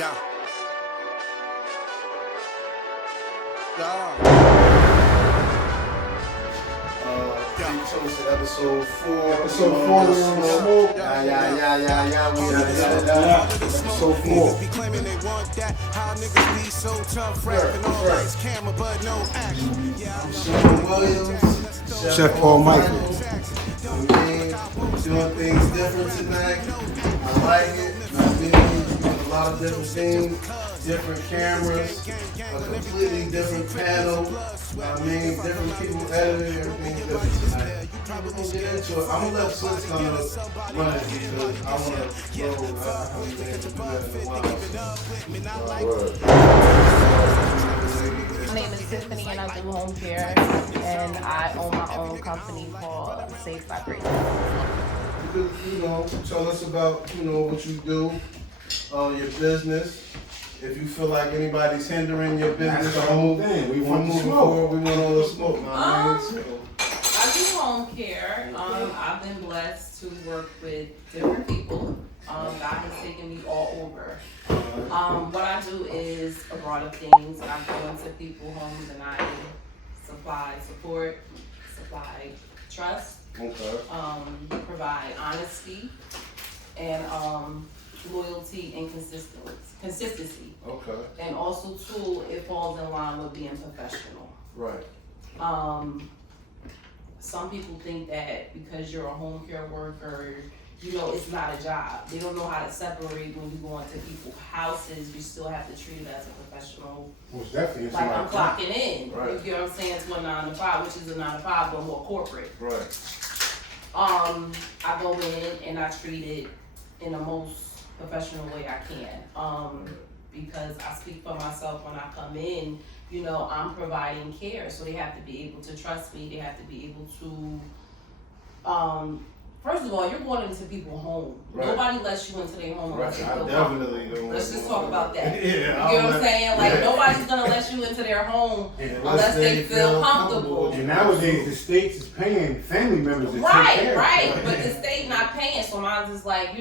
Yeah. Episode 4. Episode 4 of Smoke. Yeah. We Episode 4. Be claiming they want that. How niggas be so tough, rapping all lights, camera, but no action. Yeah, Sean Williams, Chef Paul Michael. Doing things different tonight. I like it. A lot of different things, different cameras, a completely different panel. Different people editing everything different tonight. We're gonna get into it. I'm gonna let Slick kind of run it because I want to go. I haven't been able to do that in a while. My name is Tiffany and I do home care, and I own my own company called Safe Vibration. You know, tell us about, what you do, your business. If you feel like anybody's hindering your business, that's the whole thing. We want to smoke. We want all the smoke. I do home care. I've been blessed to work with different people. God has taken me all over. What I do is a lot of things. I go into people's homes and I supply support, supply trust, provide honesty, and loyalty and consistency. Okay. And also too, it falls in line with being professional. Right. Some people think that because you're a home care worker, it's not a job. They don't know how to separate when you go into people's houses. You still have to treat it as a professional. Most definitely. Like I'm clocking in. Right. You get what I'm saying? To a 9 to 5, which is a 9 to 5, but more corporate. Right. I go in and I treat it in the most professional way I can. Because I speak for myself when I come in, I'm providing care. So they have to be able to trust me. They have to be able to, first of all, you're going into people's home. Right. Nobody lets you into their home unless they feel comfortable. Let's just talk about that. Yeah, you get what I'm saying? Like, nobody's gonna let you into their home unless they feel comfortable. And nowadays, the states is paying family members to take care. Right. But the state not paying, so mine's is like,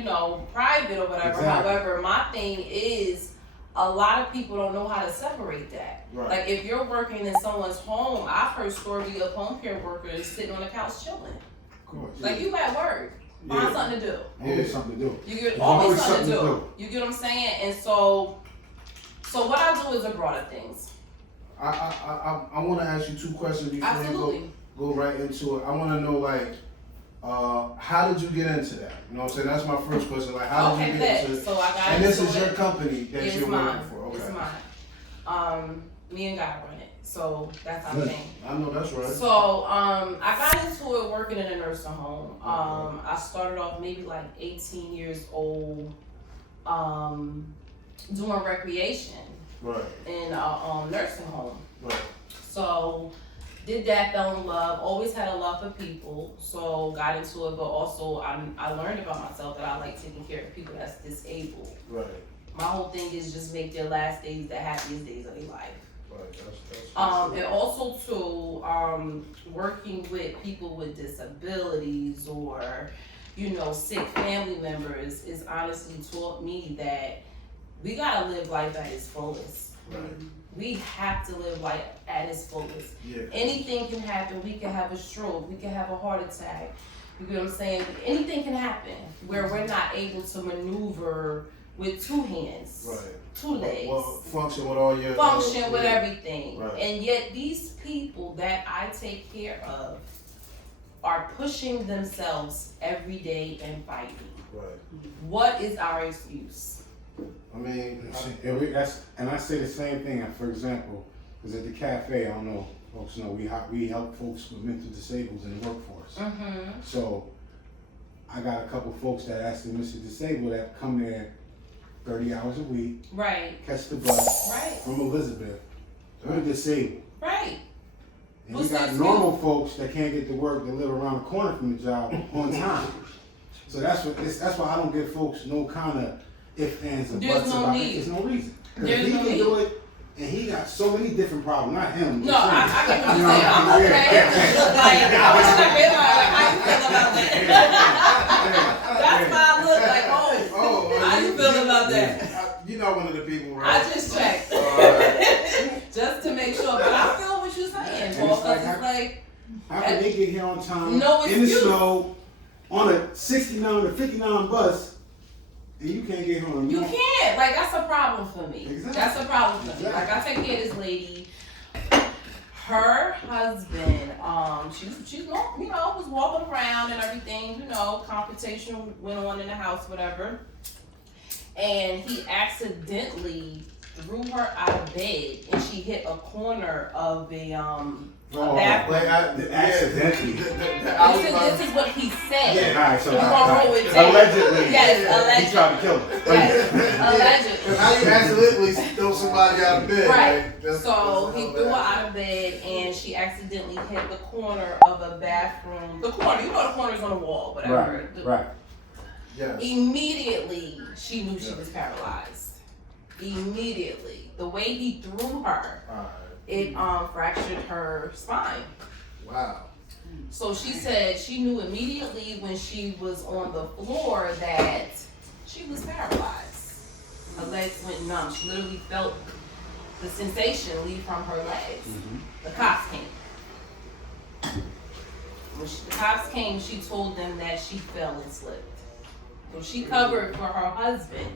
private or whatever. Exactly. However, my thing is, a lot of people don't know how to separate that. Right. Like, if you're working in someone's home, I've heard stories of home care workers sitting on the couch chilling. Of course. Like, you at work. Find something to do. Always something to do. You get always something to do. You get what I'm saying? And so what I do is a broader things. I want to ask you 2 questions before Absolutely. you go right into it. I want to know, how did you get into that? You know what I'm saying? That's my first question. Like, how did you get into it? So I got and this into is your company that it's you're mine. working for. Okay. It's mine. Me and God run it. So that's our thing. I know that's right. So I got into it working in a nursing home. I started off maybe like 18 years old, doing recreation in a nursing home. Right. So did that, fell in love, always had a love for people, so got into it, but also I learned about myself that I like taking care of people that's disabled. Right. My whole thing is just make their last days the happiest days of their life. Right. And also too, working with people with disabilities or, sick family members is honestly taught me that we gotta live life at its fullest. Right. We have to live life at its fullest. Yeah. Anything can happen. We can have a stroke. We can have a heart attack. You get what I'm saying? Anything can happen where we're not able to maneuver with 2 hands, Right. 2 legs. Well, function with all your Function with everything. Right. And yet these people that I take care of are pushing themselves every day and fighting. Right. What is our excuse? I mean, And I say the same thing. For example, because at the cafe, I don't know, folks know, we help folks with mental disabled in the workforce. Mm-hmm. So I got a couple folks that actually Mr. Disabled that come there 30 hours a week, Right. catch the bus Right. from Elizabeth. They're disabled. Right. And What's you got the normal folks that can't get to work that live around the corner from the job on time. So that's why I don't give folks no kind of ifs, ands, and There's buts no about need. it. There's no reason. Because There's he no can need. do it, and he got so many different problems. Not him. No, I get what you're saying. I'm okay. Look, like, I wish I realized, like, how you feel about that? That's why I look like, how you feel about that? not one of the people, right? I just checked. Just to make sure. But I feel what you're saying, Paul, because it's like. How can they get here on time No in the excuse. snow on a 69 to 59 bus and you can't get home? You can't. Like, that's a problem for me. Exactly. That's a problem for me. Exactly. Like, I take care of this lady. Her husband, she was walking around and everything, confrontation went on in the house, whatever. And he accidentally threw her out of bed and she hit a corner of a bathroom. Accidentally. This is what he said. Yeah, all right, so We're gonna roll with it. allegedly. Yes, He tried to kill her. Yes, allegedly. How you accidentally throw somebody out of bed? Right. That's So he how threw her bad. out of bed and she accidentally hit the corner of a bathroom. The corner, the corner's on the wall, whatever. Right. Yes. Immediately, she knew she was paralyzed. Immediately. The way he threw her, it fractured her spine. Wow. So she said she knew immediately when she was on the floor that she was paralyzed. Her legs went numb. She literally felt the sensation leave from her legs. The cops came. When the cops came, she told them that she fell and slipped. So she covered for her husband.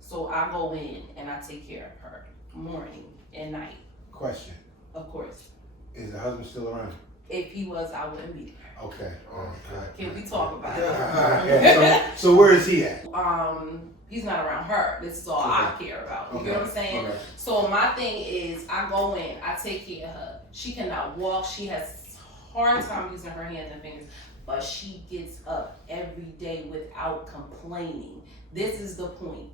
So I go in and I take care of her morning and night. Question. Of course. Is the husband still around? If he was, I wouldn't be there. Okay. Can we talk about it? Okay. So where is he at? He's not around her. This is all I care about. You get what I'm saying? Okay. So my thing is, I go in, I take care of her. She cannot walk. She has hard time using her hands and fingers, but she gets up every day without complaining. This is the point.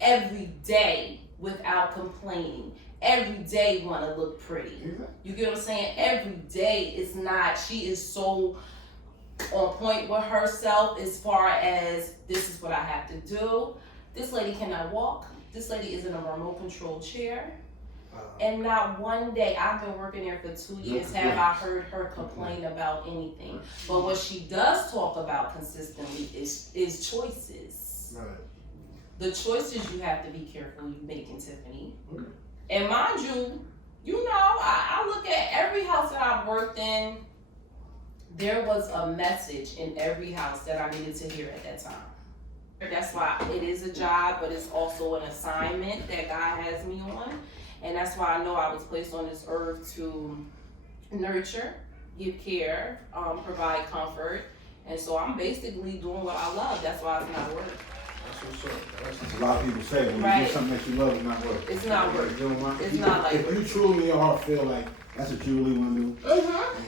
Every day without complaining. Every day want to look pretty. You get what I'm saying? Every day is not. She is so on point with herself as far as this is what I have to do. This lady cannot walk. This lady is in a remote control chair. And not one day, I've been working there for 2 years, have I heard her complain about anything. But what she does talk about consistently is choices. Right. The choices you have to be careful you make in Tiffany. And mind you, I look at every house that I've worked in, there was a message in every house that I needed to hear at that time. That's why it is a job, but it's also an assignment that God has me on. And that's why I know I was placed on this earth to nurture, give care, provide comfort. And so I'm basically doing what I love. That's why it's not work. That's what's up. A lot of people say when you do something that you love, it's not work. It's not work. You don't want, It's not like if work. you truly in your heart feel like that's what you really want to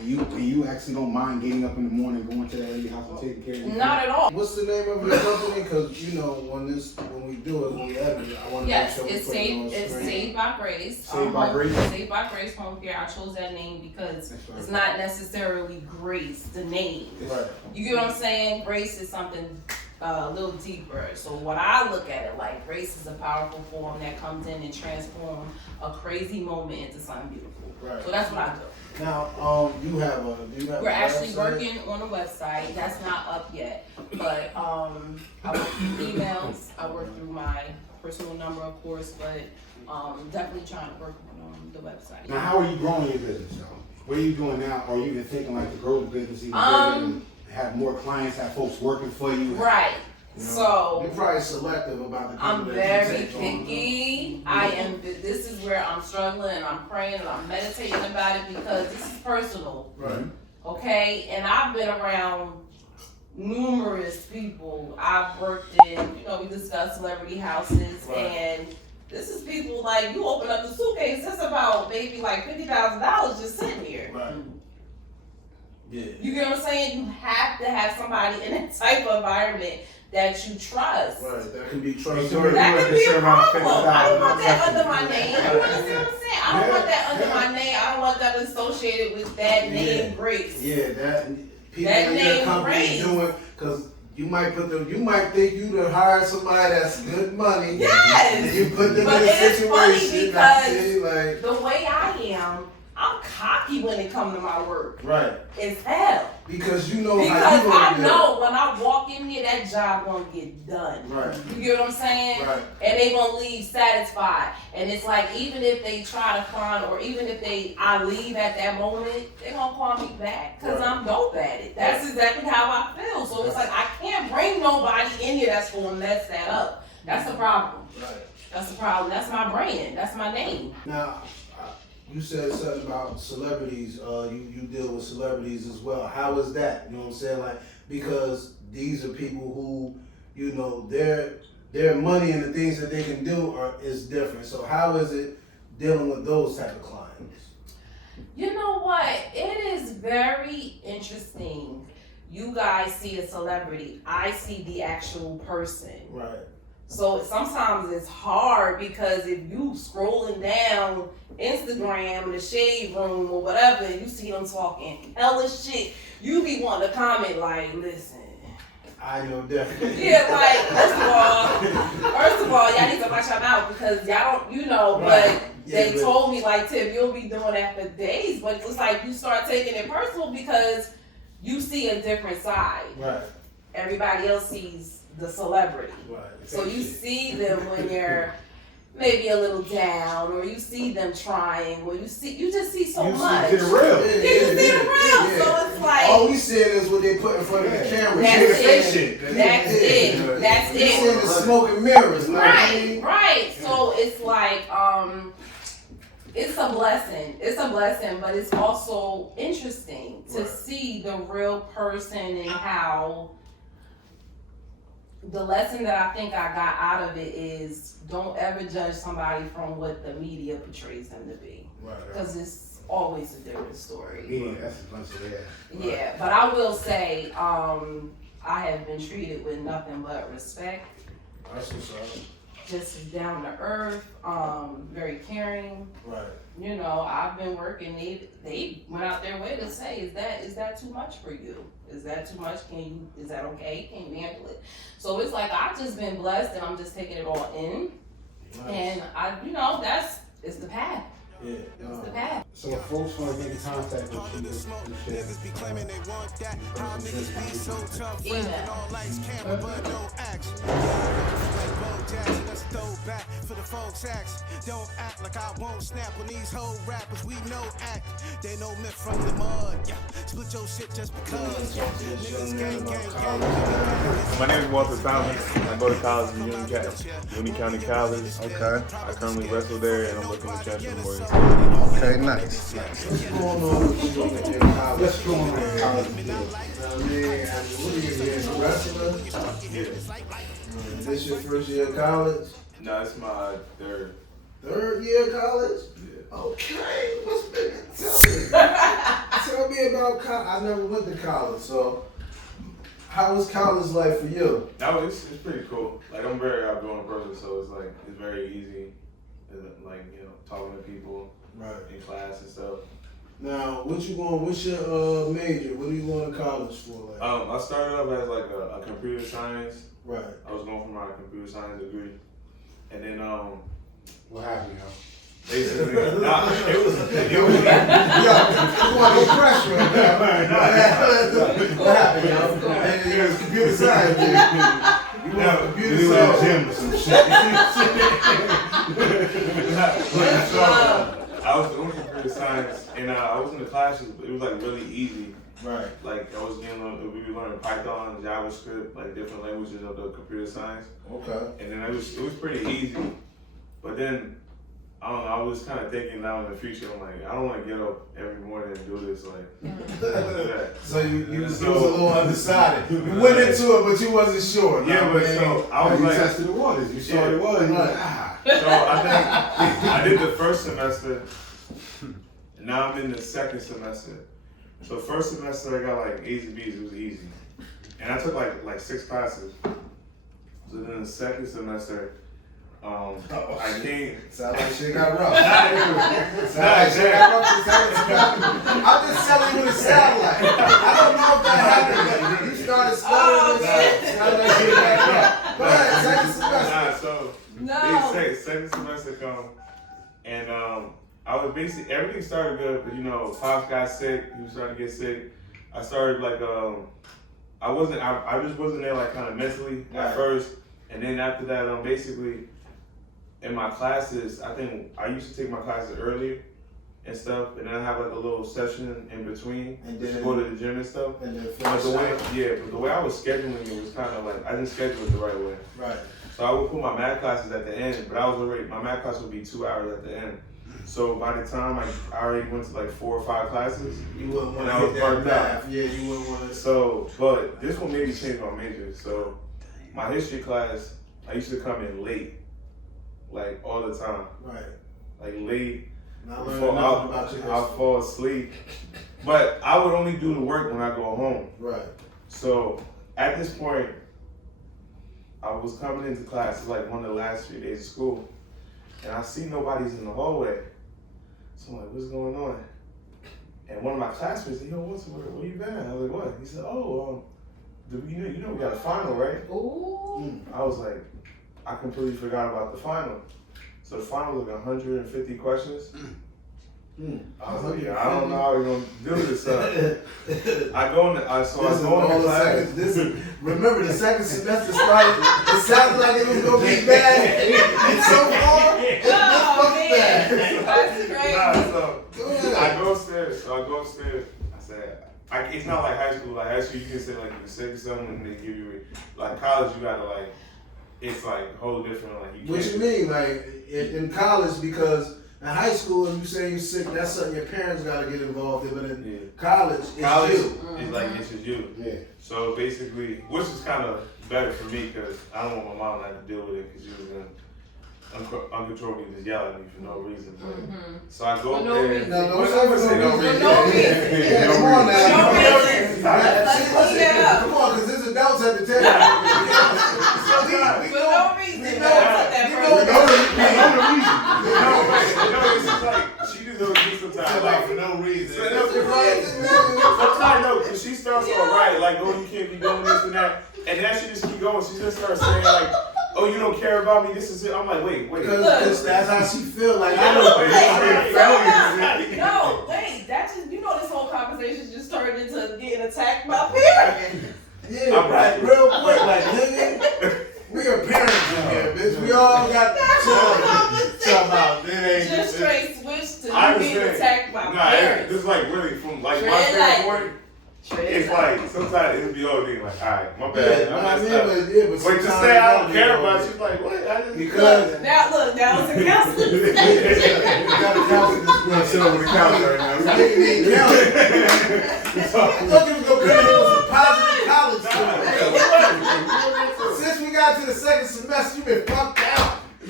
do, and you actually don't mind getting up in the morning, going to that lady house and taking care of you. Not at all. What's the name of your company? Because when we do it, when we edit it, I want to Yes, make sure it's we put it on Saved. It's screen. Saved by Grace. Saved by Grace? Saved by Grace Home Care. I chose that name because That's right. it's not necessarily Grace, the name. Right. You get what I'm saying? Grace is something a little deeper. So what I look at it like, grace is a powerful form that comes in and transforms a crazy moment into something beautiful. Right. So that's what I do. Now, do you have We're a actually website? working on a website. That's not up yet. But I work through emails. I work through my personal number, of course, but definitely trying to work on the website. Now, how are you growing your business, though? What are you doing now? Are you even thinking like to grow the business even bigger and have more clients, have folks working for you? Right. You know, So you're probably selective about the people I'm that very you take on. picky. This is where I'm struggling and I'm praying and I'm meditating about it because this is personal. Right. Okay? And I've been around numerous people. I've worked in, we discussed celebrity houses, Right. and this is people like, you open up the suitcase, it's about maybe like $50,000 just sitting here. Right. Yeah. You get what I'm saying? You have to have somebody in that type of environment that you trust. Right. That can be So trustworthy. That could be a Concerned about problem. I don't want that $50,000. under my name. You understand what I'm saying? I don't want that under my name. I don't want that associated with that name, Grace. Yeah, that people That in your name company Grace. doing, because you might think you to hire somebody that's good money. Yes. And you put them But in a it is funny situation because like, the way I am, I'm cocky cocky when it comes to my work. Right. It's hell. Because you know Because how you I know when I walk in there, that job gonna get done. Right. You get what I'm saying? Right. And they gonna leave satisfied. And it's like even if they try to find, or even if I leave at that moment, they gonna call me back because I'm dope at it. That's exactly how I feel. So it's like I can't bring nobody in here that's gonna mess that up. That's the problem. Right. That's the problem. That's my brand. That's my name. Now, you said something about celebrities. You deal with celebrities as well. How is that? You know what I'm saying? Like, because these are people who, you know, their money and the things that they can do is different. So how is it dealing with those type of clients? You know what? It is very interesting. You guys see a celebrity. I see the actual person. Right. So sometimes it's hard because if you scrolling down Instagram in the shade room or whatever, and you see them talking hella shit, you be wanting to comment like, listen. I know definitely. Yeah, like, first of all, y'all need to watch your mouth because y'all don't, you know, Right. but they told me like, Tiff, you'll be doing that for days, but it's like you start taking it personal because you see a different side. Right. Everybody else sees the celebrity. Right. So you see them when they're maybe a little down, or you see them trying, or you just see so much. You see the real. You just see the real. So it's like all we seeing is what they put in front of the camera. That's it. That's it. That's We seeing the it. smoke and mirrors. Right, right. So it's like it's a blessing. It's a blessing, but it's also interesting to see the real person and how. The lesson that I think I got out of it is don't ever judge somebody from what the media portrays them to be. Because it's always a different story. Yeah, that's a bunch of that. Yeah, but I will say I have been treated with nothing but respect. That's what's up. Just down to earth, very caring. Right. You know, I've been working. They went out their way to say, "Is that too much for you? Is that too much? Is that okay? Can you handle it?" So it's like I've just been blessed, and I'm just taking it all in. Nice. And it's the path. Yeah. It's the path. So if folks want to get in contact with you, Niggas be claiming they want that. How niggas be so tough, Email. rapping all lights, camera, but no action. Like Bo Jackson, let's throw back for the folks action. Don't act like I won't snap when these whole rappers we know act. They know myth from the mud. Yeah, split your shit just because. Niggas gang. My name is Walter Thomas. I go to college in Union County College. Okay. I currently wrestle there, and I'm looking to transfer to Morgan. Okay, nice. What's going on with you in college? What's going on in college? I mean, what are you here, a wrestler? Yeah. This your first year of college? No, it's my third. Third year of college? Yeah. Okay, what's been tell me about college. I never went to college, so how was college life for you? No, it's pretty cool. Like, I'm a very outgoing person, so it's very easy. Like, you know, talking to people in class and stuff. Now, what's your major? What are you going to college for? Like? I started off as like a computer science. Right. I was going for my computer science degree, and then What happened, yo? basically, it was You want no pressure right now. What happened, yo? And you was computer science, dude. You want computer science? Gym or some shit. I was doing computer science, and I was in the classes, but it was like really easy. Right. Like we were learning Python, JavaScript, like different languages of the computer science. Okay. And then it was pretty easy. But then I don't know, I was kind of thinking now in the future, I'm like, I don't want to get up every morning and do this like. So you was a little undecided. You went into it, but you wasn't sure. Yeah, but so I was You like, tested the waters. You saw it was. You like, so I think I did the first semester, and now I'm in the second semester. So first semester I got like A's and B's, it was easy. And I took like 6 classes. So then the second semester, I came. Sound like shit got rough. Nah, Sound like shit got rough. I'm just telling you what it sounded like. I don't know if that happened, but you started stuttering. Sound like shit got rough. Go ahead, second semester. So No. second semester come, and I was basically, everything started good, but Pops got sick. He was starting to get sick. I started like, I just wasn't there like kind of mentally at first. And then after that, basically in my classes, I think I used to take my classes early and stuff. And then I have like a little session in between and then go to the gym and stuff. And then but the way I was scheduling it was kind of like, I didn't schedule it the right way. Right. So I would put my math classes at the end, but my math class would be 2 hours at the end. So by the time I already went to like 4 or 5 classes, you wouldn't want and to I was burnt out. Yeah, you wouldn't want to. So, but this one made me change my major. So my history class, I used to come in late, like all the time. Right. Like late. I'll fall asleep. But I would only do the work when I go home. Right. So at this point, I was coming into class. It's like one of the last 3 days of school. And I see nobody's in the hallway. So I'm like, what's going on? And one of my classmates said, yo, where you been? I was like, what? He said, you know we got a final, right? Ooh. I was like, I completely forgot about the final. So the final was like 150 questions. I was like, I don't know how we're gonna do this. I go in the class. Remember, the second semester started. It sounded like it was gonna be bad, and so far, it's bad. That's crazy. So I go upstairs. I said, it's not like high school. Like high school, you can say like you sick or something, and they give you like college. You gotta like, it's like a whole different like. What you mean, like in college? Because in high school, if you say you're sick, that's something your parents gotta get involved in. But in college, it's you. It's like it's just you. Yeah. So basically, which is kind of better for me because I don't want my mom to have to deal with it because she was gonna uncontrollably just yell at me for no reason. So I go no there. reason. No I'm gonna say no reason. No reason. Yeah, come on now. No reason. Let's clean that up. Come on, because there's adults at the table. For no reason. We No, It's just like she just don't do sometimes. Like for no reason. Sometimes no, because she starts all right, like, oh, you can't be doing this and that, and then she just keep going. She just starts saying like, oh, you don't care about me. This is it. I'm like, wait. Because that's how she feel. Like I No, don't. wait. That just this whole conversation just turned into getting attacked by parents. Yeah, right. Real quick, like nigga. We are parents in here, bitch. We all got Just straight switch to being attacked by parents. This is like really from like my standpoint. It's like sometimes it'll be all being like, all right, my bad. But to say I don't care about you, like what? Because now it's a counseling. we got a counseling this Sit over the couch right now. Look, it was gonna come some positive college stories. Since we got to the second semester, you been fucked out. It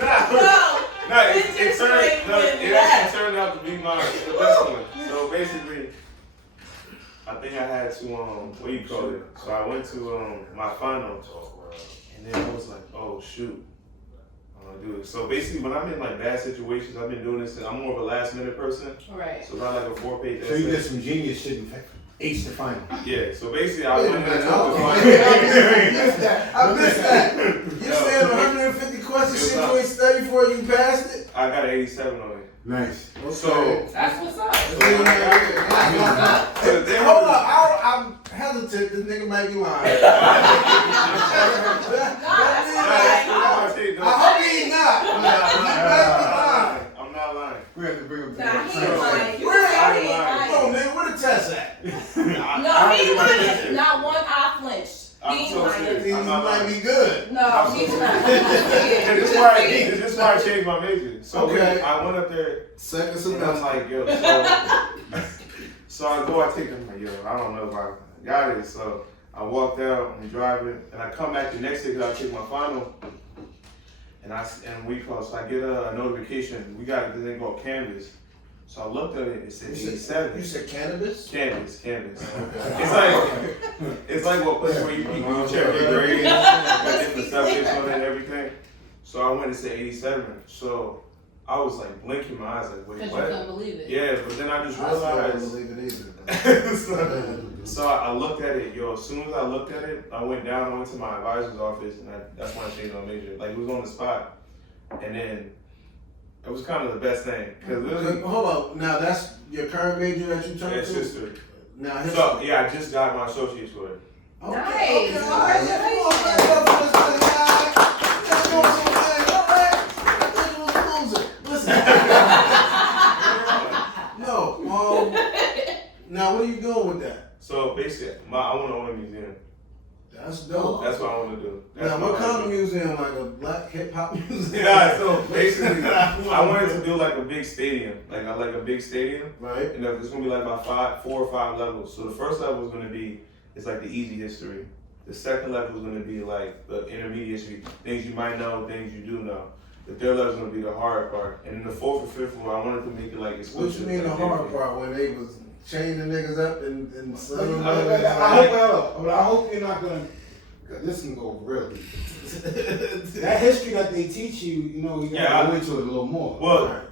actually turned out to be the best one. So basically, I think I had to what do you call it? So I went to my final, and then I was like, oh shoot, I'm gonna do it. So basically, when I'm in like bad situations, I've been doing this. I'm more of a last minute person. Right. So not like a 4-page So you essay. did some genius shit and aced the final. Yeah. So basically, I went into the I missed that. You said 150 questions, shit you ain't studied for, you passed it? I got an 87 on it. Nice. So that's what's up. Hold up, I'm hesitant. This nigga might be lying. I hope he's not. He might be lying. I'm not lying. We have to bring him to Nah, he the ain't lying. You Where can are say he ain't lying. Come on, nigga, where the test at? No, he lying. Not one eye flinched. I'm He ain't so lying. serious. He might be good. No, he's not. This is why I changed my major. So Okay. I went up there Second and I'm semester. like, yo, so I go, I take them, like, yo, I don't know if I got it. So I walked out, I'm driving, and I come back the next day because I take my final. So I get a notification, we got this thing called Cannabis. So I looked at it, it said 87. You said cannabis? Cannabis. It's like what place where you check your grades, got different subjects on it and everything. So I went and said 87. So I was like blinking my eyes, like, wait, Because you what? couldn't believe it. Yeah, but then I just I don't realized. believe it either. So I looked at it, yo. As soon as I looked at it, I went down, I went to my advisor's office, and that's when I changed my major. Like, it was on the spot. And then It was kind of the best thing. Cause literally, Hold up. Now that's your current major that you turned it's to? history. Now history. So, yeah, I just got my associate's with it. Okay, Nice. okay, all right. Come on, back up for this thing, all right? Let's go something, all right? Let's lose it. Listen. No, now what are you doing with that? So basically, I want to own a museum. That's dope. That's what I want to do. That's Now, what kind of idea. museum? Like a black hip hop museum? Yeah, so basically, I wanted to do like a big stadium, like a big stadium. Right. And it's gonna be like about 4 or 5 levels. So the first level is gonna be, it's like the easy history. The second level is gonna be like the intermediate history, things you might know, things you do know. The third level is gonna be the hard part. And then the fourth and fifth floor, I wanted to make it like What exclusive. you mean the like hard everything. part when they was chaining niggas up and slamming them? I hope you're not gonna. This can go real deep. That history that they teach you, you know, you gotta go into it a little more. Well,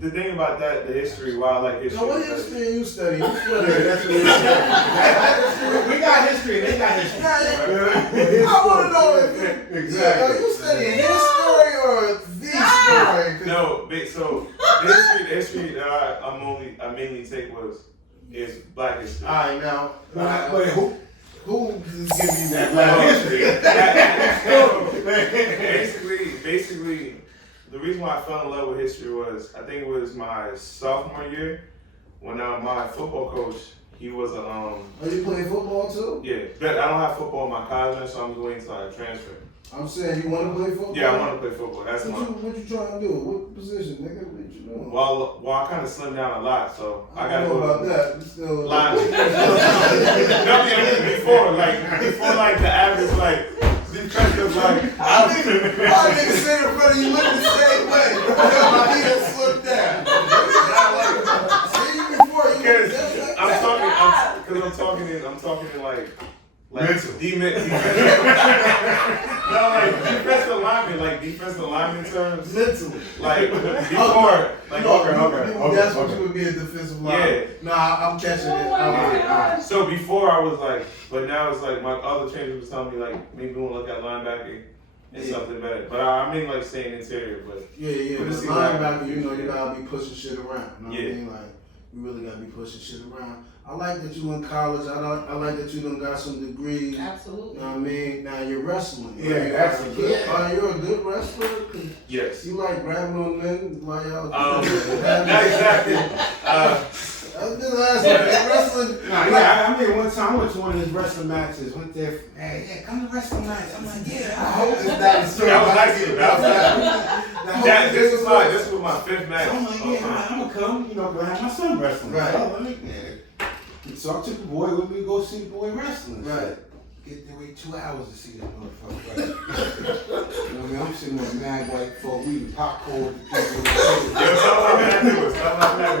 the thing about that, the history, why I like history. So what is that- history are you studying? You Yeah, studying? that's what it is. We got history, they got history. I want to know if Exactly. are you studying his story or the story? 'Cause No, so the history that I mainly take is black history. all right, now, But who is giving you that Black history? basically, the reason why I fell in love with history was, I think it was my sophomore year when my football coach, he was a Are you playing football too? yeah, but I don't have football in my college, so I'm just waiting until I transfer. I'm saying you want to play football? Yeah, I want to play football. That's What my. you trying to do? What position, nigga? What you doing? Well, I kind of slimmed down a lot, so I I gotta don't know go. about that. You still Line. before like the average like defensive like I think my nigga sitting in front of you looking the same way. My nigga slipped down. See you before you because just like I'm that. talking in like Mental. defensive lineman terms. Mentally. Like before, like That's what you would be a defensive line. Yeah. Nah, I'm catching it. Oh my God. So before I was like, but now it's like my other trainers was telling me like maybe we'll look at linebacker and something better. But I mean like saying interior, but Yeah. But But it's linebacker, like- you know, you gotta be pushing shit around. You know what I Yeah. mean? Like, you really gotta be pushing shit around. I like that you in college. I like that you done got some degrees. Absolutely. You know what I mean? Now you're wrestling. Yeah, that's a good- You're a good wrestler? 'Cause yes. you like grabbing on men while y'all. Not exactly. I was just asking, man, wrestling. Nah, yeah, I mean, one time I went to one of his wrestling matches. Went there, hey, yeah, come to wrestling match. I'm like, yeah. I hope it's not the story. That was nice of you. That was That This was my fifth match. I'm like, yeah, I'm gonna come, you know, go have my son wrestling. Right. So, let me, yeah. So I took the boy with me to go see the boy wrestling. Right. Get there, wait 2 hours to see that motherfucker. Right? You know what I mean? I'm sitting there mad white folk, we the popcorn with the people. Yo, something like that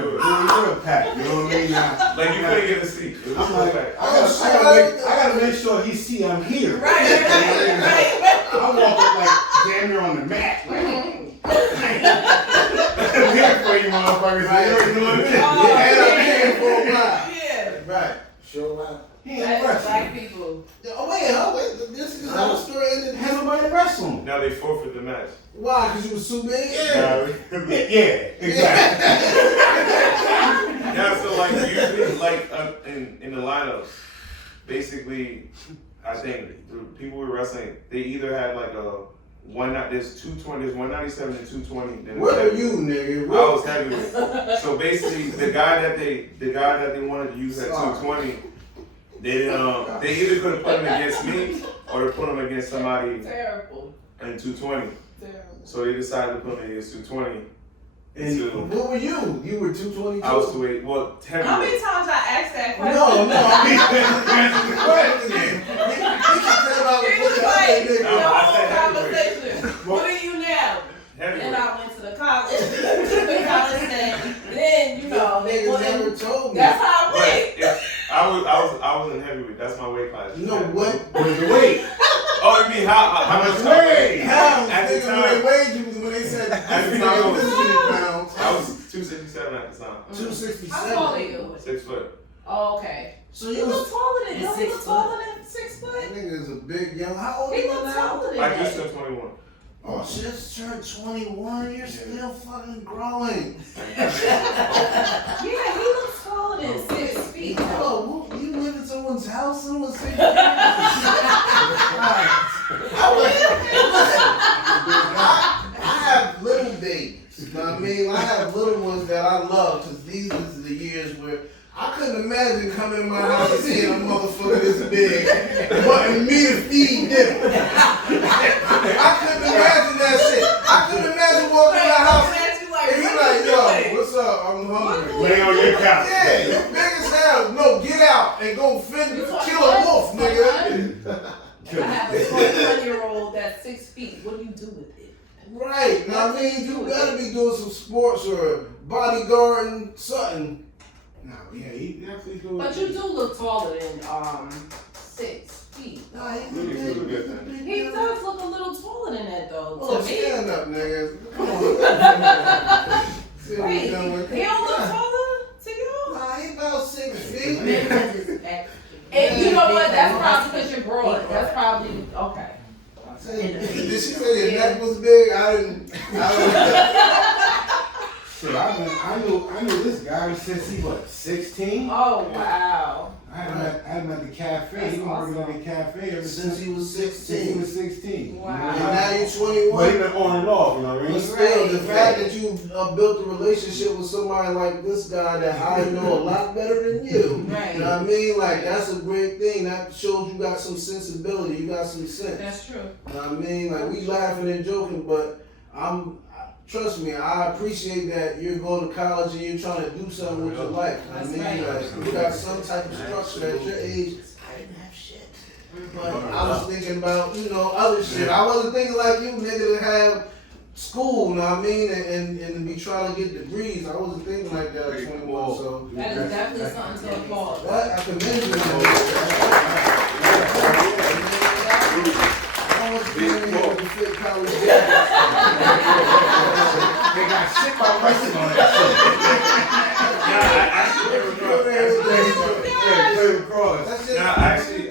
to us. You're a pack, you know what I mean? Now, Like you couldn't get a seat. It was I'm so like, bad. I gotta make sure he see I'm here. Right. I walk up like damn near on the mat. Like, I'm here for you, motherfuckers. Right. You know what I mean? And I'm here for a while. Yeah. Right. Show out. He ain't That's wrestling. black people. Oh wait, this is how the story ended. Has nobody wrestling? Now they forfeit the match. Why? Because you was too big? Yeah, exactly. Yeah, so like usually like in the lineups, basically, I think the people who were wrestling, they either had like a there's 220, there's 197 and 220. Then Where there's were you, nigga? I was heavyweight. So basically, the guy that they wanted to use at 220, they either could have put him against me or they put him against somebody Terrible. in 220. Terrible. So they decided to put me against 220. And what were you? You were 222? I was 280. Well, How many heavyweight. times I asked that question? No, I mean, It's like the No, I whole said conversation. What are you now? Then Heavyweight. I went to the college. The college said, then you know, they niggas never wouldn't. told me. That's how I But went. I was in heavyweight. That's my weight class. You know what? What is the weight? Oh, you mean how much I weigh? How? At the Nigga, time, when they said At the this time, nigga this many pounds. I was 267 at the time. 267. How tall are you? 6 foot. Oh, okay. So You you look was taller than him. He 6 look taller than 6 that foot. nigga is a big young. How old are He you look now? taller than I just that. turned 21. Oh, Just turned 21, you're still fucking growing. Yeah, he looks taller than 6 feet. Yo, you live in someone's house, someone's saying, I have little babies. You know what I mean? I have little ones that I love because these are the years where I couldn't imagine coming in my house and seeing a motherfucker this big wanting me to feed dinner. I couldn't imagine that shit. I couldn't imagine walking in the house and he's like, yo, what's up? I'm hungry. Lay on your couch. Yeah, you big as hell. No, get out and go kill a wolf, nigga. I have a 21-year-old that's 6 feet. What do you do with it? Right. Now, I mean, you gotta be doing some sports or bodyguarding, something. Nah, yeah, he actually do. But you do look taller than 6 feet. Nah, he's a Look big, good then. He does look a little taller than that, though. Oh, To me. stand up, nigga. Come on. See what Wait, we done with. he don't look taller to you? Nah, he about 6 feet. And you know what? That's probably because you're broad. That's probably okay. Did she say your neck was big? I didn't. Shit, I knew this guy since he was 16. Oh wow. I had him at the cafe. That's He been working awesome. at the cafe ever Since he was since he 16. was 16. Wow. And now you're But he 21. been on and off, you know what I But mean? still, the Right. fact that you built a relationship with somebody like this guy that I know a lot better than you. Right. You know what I mean? Like, that's a great thing. That shows you got some sensibility. You got some sense. That's true. You know what I mean? Like, we laughing and joking, but trust me, I appreciate that you're going to college and you're trying to do something with your life. I That's mean, right. like, you got some type of structure at your age. I didn't have shit. But I was thinking about, other shit. I wasn't thinking like you, nigga, to have school, you know what I mean? And be trying to get degrees. I wasn't thinking like that at 21, so. That is definitely something to applaud. What? I commend you. I was being able to fit college jacket. They got shit by wrestling on that play lacrosse. That's it. Nah, I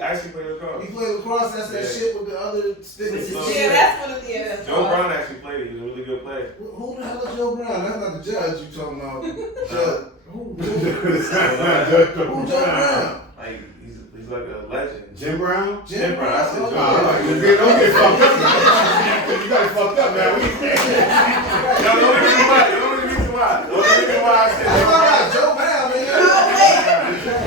actually played lacrosse. You play lacrosse, that's that Yeah. shit with the other sticks. Yeah, that's what it is. Joe Brown actually played. He was a really good player. Who the hell is Joe Brown? That's not the judge you talking about. Judge. Who Joe Brown? Like he's like a legend. Jim Brown? Jim Brown. I said Oh, Joe yeah. Brown. Don't get fucked up. You got it fucked up now. Yo, the only reason why I said That's Joe all right, Brown. Joe Brown, man.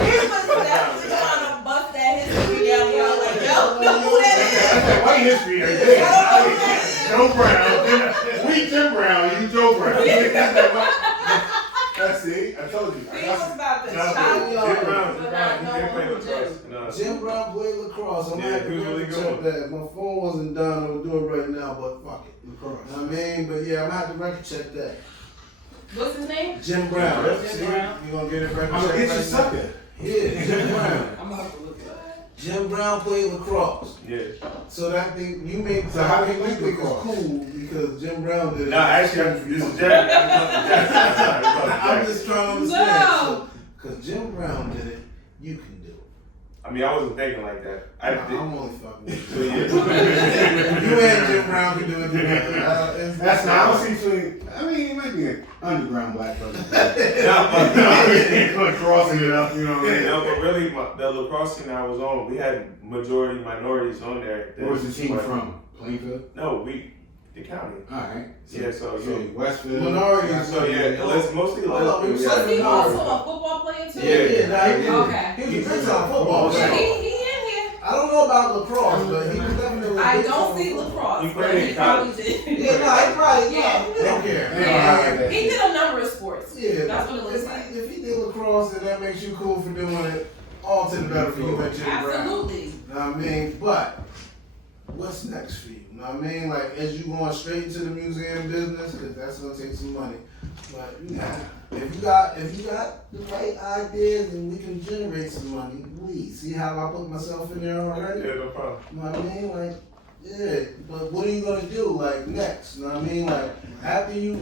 He was definitely trying to bust that history down. Y'all like, yo, know who that is? That's that white history right there. Joe Brown. We Jim Brown, you Joe Brown. That's it. I told you. He was about to Jim shock y'all. Brown, but I he know did play who it is. lacrosse. No. Jim Brown played lacrosse. I'm Yeah, gonna have he was to really check good. that. My phone wasn't done. I was doing it right now, but fuck it. Lacrosse. You know what I mean? But yeah, I'm gonna have to record check that. What's his name? Jim Brown. Jim See? Brown. You gonna get it record I'm check gonna get you right now? sucker. Yeah, Jim Brown. I'm gonna have to look it up. Jim Brown played lacrosse. Yeah. So that thing you made So how do you think play it's lacrosse? cool because Jim Brown did it. No, actually, this is Jack. I'm just trying to understand. No. So, cause Jim Brown did it, you can do it. I mean, I wasn't thinking like that. I Nah, did. I'm only fucking with So, you. yeah. You and Jim Brown can do it together. That's not. I don't see between. I mean, it might be an underground black brother. Crossing it up, you know what I mean? No, but really, the lacrosse team I was on, we had majority minorities on there. Where was the team from? Plainfield? No, the county. Alright. Yeah, so So yeah. Westfield. Minorities. So yeah, it's mostly Hold on, lesbian. you said Was he also a football player too? Yeah. Nah, he Okay. was a big time football Yeah, player. he in here. I don't know about lacrosse, but he was definitely. I big don't time see football. lacrosse, He but played he in probably college. did. Yeah, no, he probably Yeah. they don't care. Yeah. He did a number of sports. Yeah, That's what it looks like. If he did lacrosse, then that makes you cool for doing it. All to the better for you and Jim Brown. Absolutely. You know what I mean? But what's next for you? You know what I mean? Like, as you going straight into the museum business, because that's gonna take some money. But you know, if you got the right ideas and we can generate some money, please see how I put myself in there already. Yeah, no problem. You know what I mean? Like, yeah. But what are you gonna do like next? You know what I mean? Like after you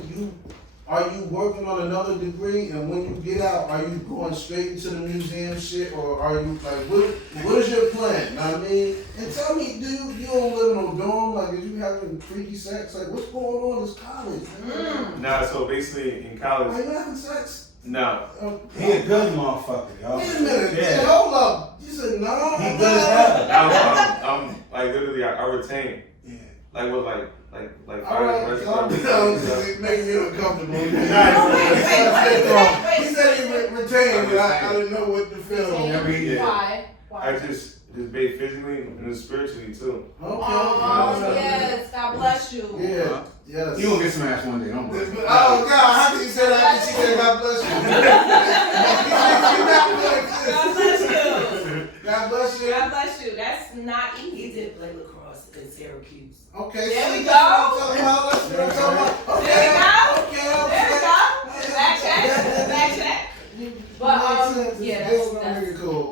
are you working on another degree, and when you get out, are you going straight into the museum shit, or are you like, what is your plan? You know what I mean? And tell me, dude, you don't live in no dorm? Like, is you having freaky sex? Like, what's going on in this college? Nah, so basically in college. Are you having sex? No. He a good motherfucker, y'all. Wait a minute. Yeah. Hey, hold up. You said no. He good as hell. I'm like literally I retain. Yeah. Like what like All right, calm down. It's making me uncomfortable. He Wait. said he retained, but I didn't know what to feel. Why? I just bathe physically and spiritually too. Oh, yes. God bless you. Yeah. Yes. You gonna get smashed one day, don't worry. Oh God, how can you say that after she said God bless you? God bless you. God bless you. That's not He easy. did play lacrosse in Syracuse. Okay. There we see, go. that's what I'm talking about. That's what I'm talking about. Okay. There we go. Okay. There we go. Back check. But yeah, That's gonna that's make it cool.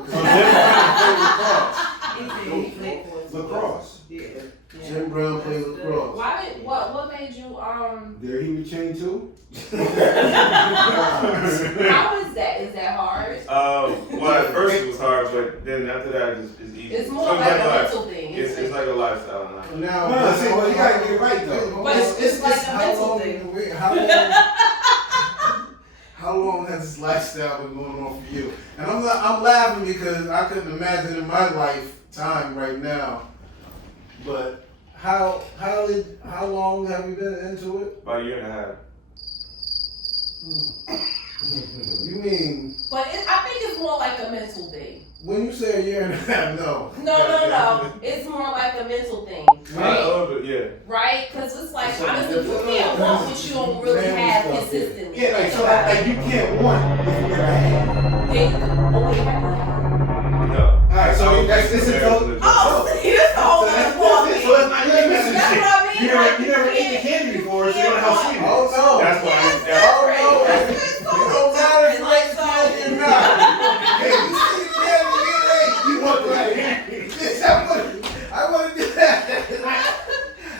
He played for us. Lacrosse. Yeah. Jim Brown played lacrosse. what made you There he retained too? how is that? Is that hard? Well at first it was hard, but then after that it's easy. It's more So like a mental thing. It's like a lifestyle now. Now, No, see, well, you gotta get it right though. But it's like a how mental long? thing. How long has this lifestyle been going on for you? And I'm laughing because I couldn't imagine in my lifetime right now. But how long have you been into it? About a year and a half. You mean But I think it's more like a mental thing. when you say a year and a half? No. No. It's more like a mental thing, A right? little bit, yeah. Right? Because it's like, honestly, you can't want what you don't really have consistently. Yeah, like so like you can't want if you never had. No. Alright, so that's this is Oh, see, that's the whole So that's ball it. thing. So it's not you missing That's shit. what I mean. You never ate the candy before, so you don't know how sweet it is. Oh no. That's why It don't matter if you ate the candy or not. Hey, you see the candy, you want that? Yes, I want to do that.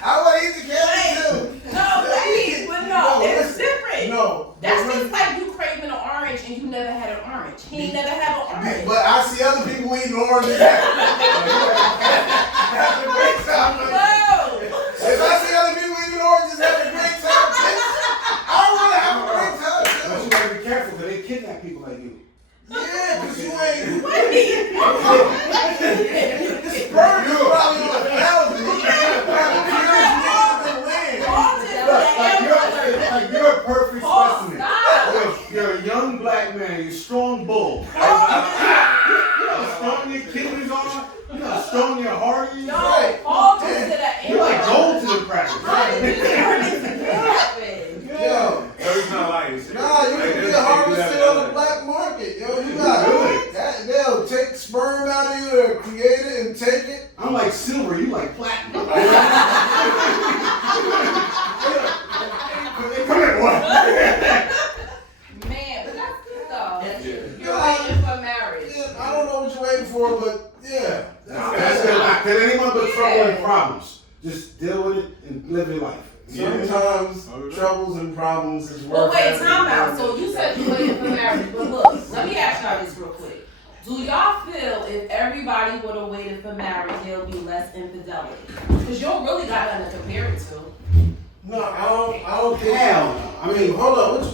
I want to eat the candy too. No, please, but no, it's different. No. That's just like you craving an orange and you never had an orange. He ain't never had an orange. But I see other people eating oranges. Having a great time. No. If I see other people eating oranges having a great time, I want to have a great time But too. you gotta be careful because they kidnap people like you. Yeah, because you ain't. Wait. This bird is probably on 1,000. Like you're a perfect Oh, specimen. stop. You're a young black man. You're a strong bull. You know how strong your kidneys are. You know how strong your heart is. Yo, Paul just to the You're like gold to the practice. How did this turn into happen? Yo. Every time I eat shit. Nah, you can get harvested on the black market, yo. You got that. They'll take sperm out of you, they'll create it and take it. I'm like silver. You like platinum. Come here, boy. Man, but that's good though. That's good. You're waiting for marriage. Yeah, I don't know what you're waiting for, but yeah. That's good. Because anyone but trouble and problems. Just deal with it and live your life. Sometimes troubles and problems is Well, worth wait, having. time out. So you said you waiting for marriage, but look, let me ask y'all this real quick. Do y'all feel if everybody would have waited for marriage, there'll be less infidelity? Because you don't really got nothing to compare it to. No, I don't think. Hell no. I mean, hold up. I'm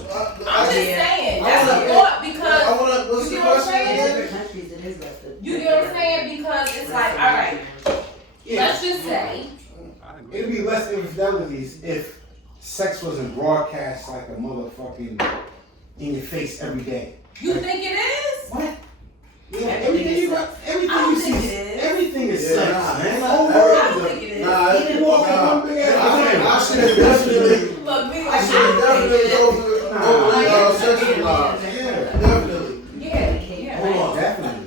just saying. I That's a wanna- thought because What's you the get what I'm question saying? again? Different countries, it is less than. You get what I'm saying? Because it's like, all right, let's just say. It'd be less infidelities if sex wasn't broadcast like a motherfucking in your face every day. You think it is? What? Yeah, everything you got, everything I don't you think see, it is. everything is Yeah, sex, nah, man. nah, The whole I world don't is think it is. Nah, You walk in one big ass I should have definitely. Look, me, I should have definitely yeah. over sexual lives. Yeah, definitely. Hold on. Definitely.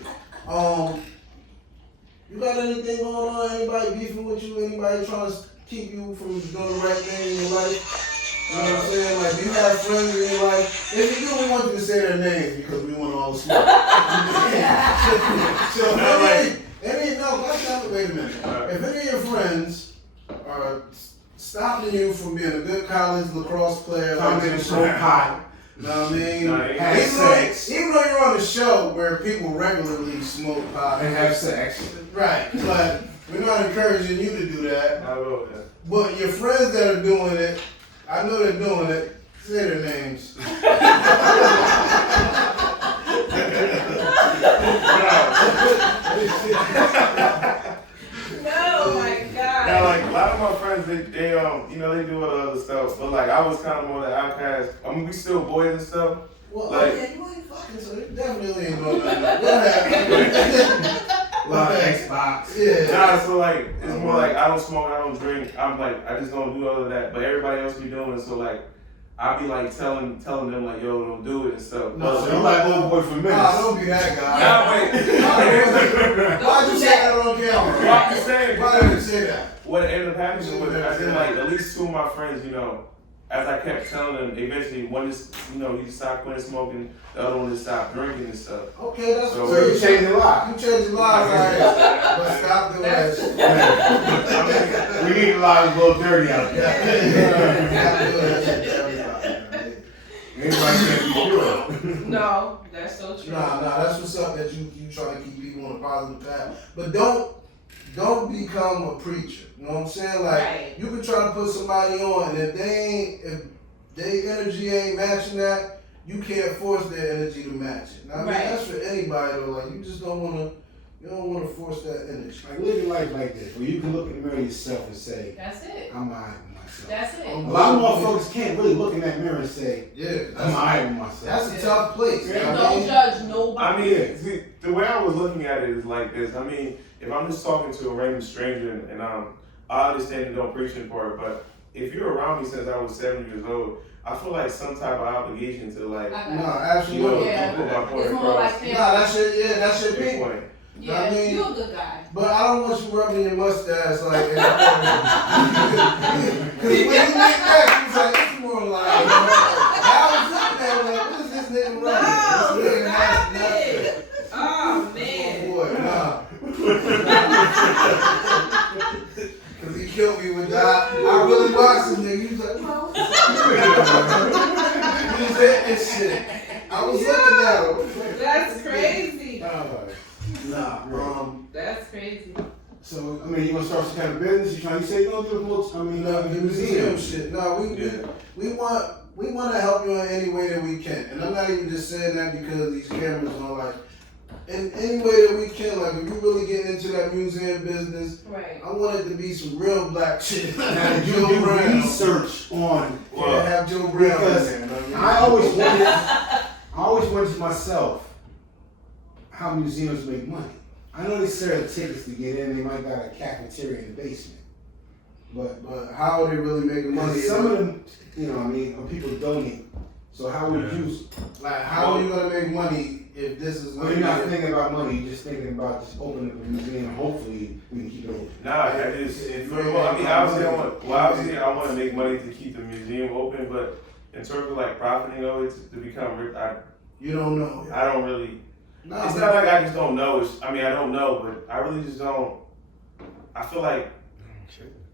You got anything going on? Anybody beefing with you? Anybody trying to keep you from doing the right thing in your life? You know what I'm saying? Like, do you have friends in your life? If you do, we want you to say their names because we want all the smoke. So, wait a minute. If any of your friends are stopping you from being a good college lacrosse player. Come in and smoke pot. You know what I mean? Have sex. Even though you're on the show where people regularly smoke pot And have sex. right? But we're not encouraging you to do that. I will, yeah. But your friends that are doing it, I know they're doing it. Say their names. No, my God. Now, like, a lot of my friends, they you know, they do all the other stuff. But, like, I was kind of more the outcast. I mean, we still boys and stuff. Well, Like- yeah, you ain't fucking, so you definitely ain't doing nothing. What happened? Xbox. Yeah. Nah, so, like, it's more like, I don't smoke, I don't drink. I'm like, I just don't do all of that. But everybody else be doing it. So, like, I be, like, telling them, like, yo, don't do it and stuff. No, So you like old boy from Minnesota. Nah, don't be that guy. Nah, wait. Why'd you say that on camera? Why I'm just saying, Why did you say that? what ended up happening was, I think, like, at least two of my friends, you know, as I kept telling them, eventually one just, you know, he stopped quitting smoking, the other one just stopped drinking and stuff. Okay, that's So So you changed a lot. You changed your lives, alright. But stop doing that shit. We need a lot of little dirty out there. Stop doing that shit to everybody, man. Everybody can't be pure. No, that's so true. Nah, that's what's up that you try to keep people on a positive path. But don't become a preacher. You know what I'm saying? Like Right. you can try to put somebody on, and if their energy ain't matching that, you can't force their energy to match it. Now, I mean, Right. that's for anybody though. Like you just don't wanna force that energy. Like live your life like this, where you can look in the mirror yourself and say, That's it. I'm alright with myself. That's it. A lot of motherfuckers can't really look in that mirror and say, Yeah, I'm alright with myself. that's a tough place. Yeah. You know And what I don't mean? judge nobody. I mean, see, the way I was looking at it is like this. I mean, if I'm just talking to a random stranger and I understand the don't preaching part, but if you're around me since I was 7 years old, I feel like some type of obligation to like, I No, got you know, absolutely. Yeah. put my point It's more across. like family. Nah, that's your Good people. point. Yeah, I mean- you're a good guy. But I don't want you rubbing your mustache like. Because when you look back, he's like, it's more like. I was looking at him like, what is this nigga running? This nigga has nothing. Oh, man. Boy, nah. Because he killed me with that. I really watched this nigga. He was like, no. He was hitting this shit. I was looking at him. That's crazy. Nah, That's crazy. So, I mean, you want to start some kind of business? You say you don't do the most, I mean, the the museum museum. shit. No, we want to help you in any way that we can, and I'm not even just saying that because these cameras are like. In any way that we can, like if you really get into that museum business, Right. I want it to be some real black shit. Now, Have you Joe do Brown. research on. Yeah, have Joe Brown Because in there. You know I what always wondered to myself how museums make money. I know they sell tickets to get in. They might got a cafeteria in the basement, but But how are they really making money? some of them, you know, what I mean, people donate. So how would you? Like, how are you gonna make money if this is? Well, you're not thinking about money. You're just thinking about just opening up a museum. And hopefully, we can keep it open. Nah, I just, well, I mean, obviously I want to make money to keep the museum open, but in terms of like profiting of it, to become rich, You don't know. I don't really. Nah, It's but- not like I just don't know. I mean, I don't know, but I really just don't. I feel like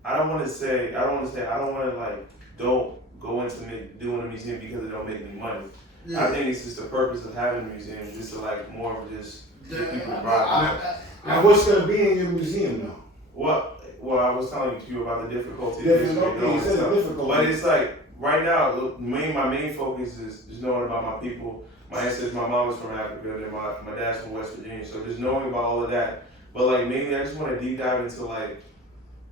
I don't want to like don't go into doing a museum because it don't make any money. Yeah. I think it's just the purpose of having a museum, just to like more of just give people Yeah, pride. Now, what's gonna be in your museum now? Well, I was telling you about the difficulty. You said the difficulty. But it's like right now, my main focus is just knowing about my people. My ancestors, my mom was from Africa, and my dad's from West Virginia. So just knowing about all of that. But like mainly, I just want to deep dive into like.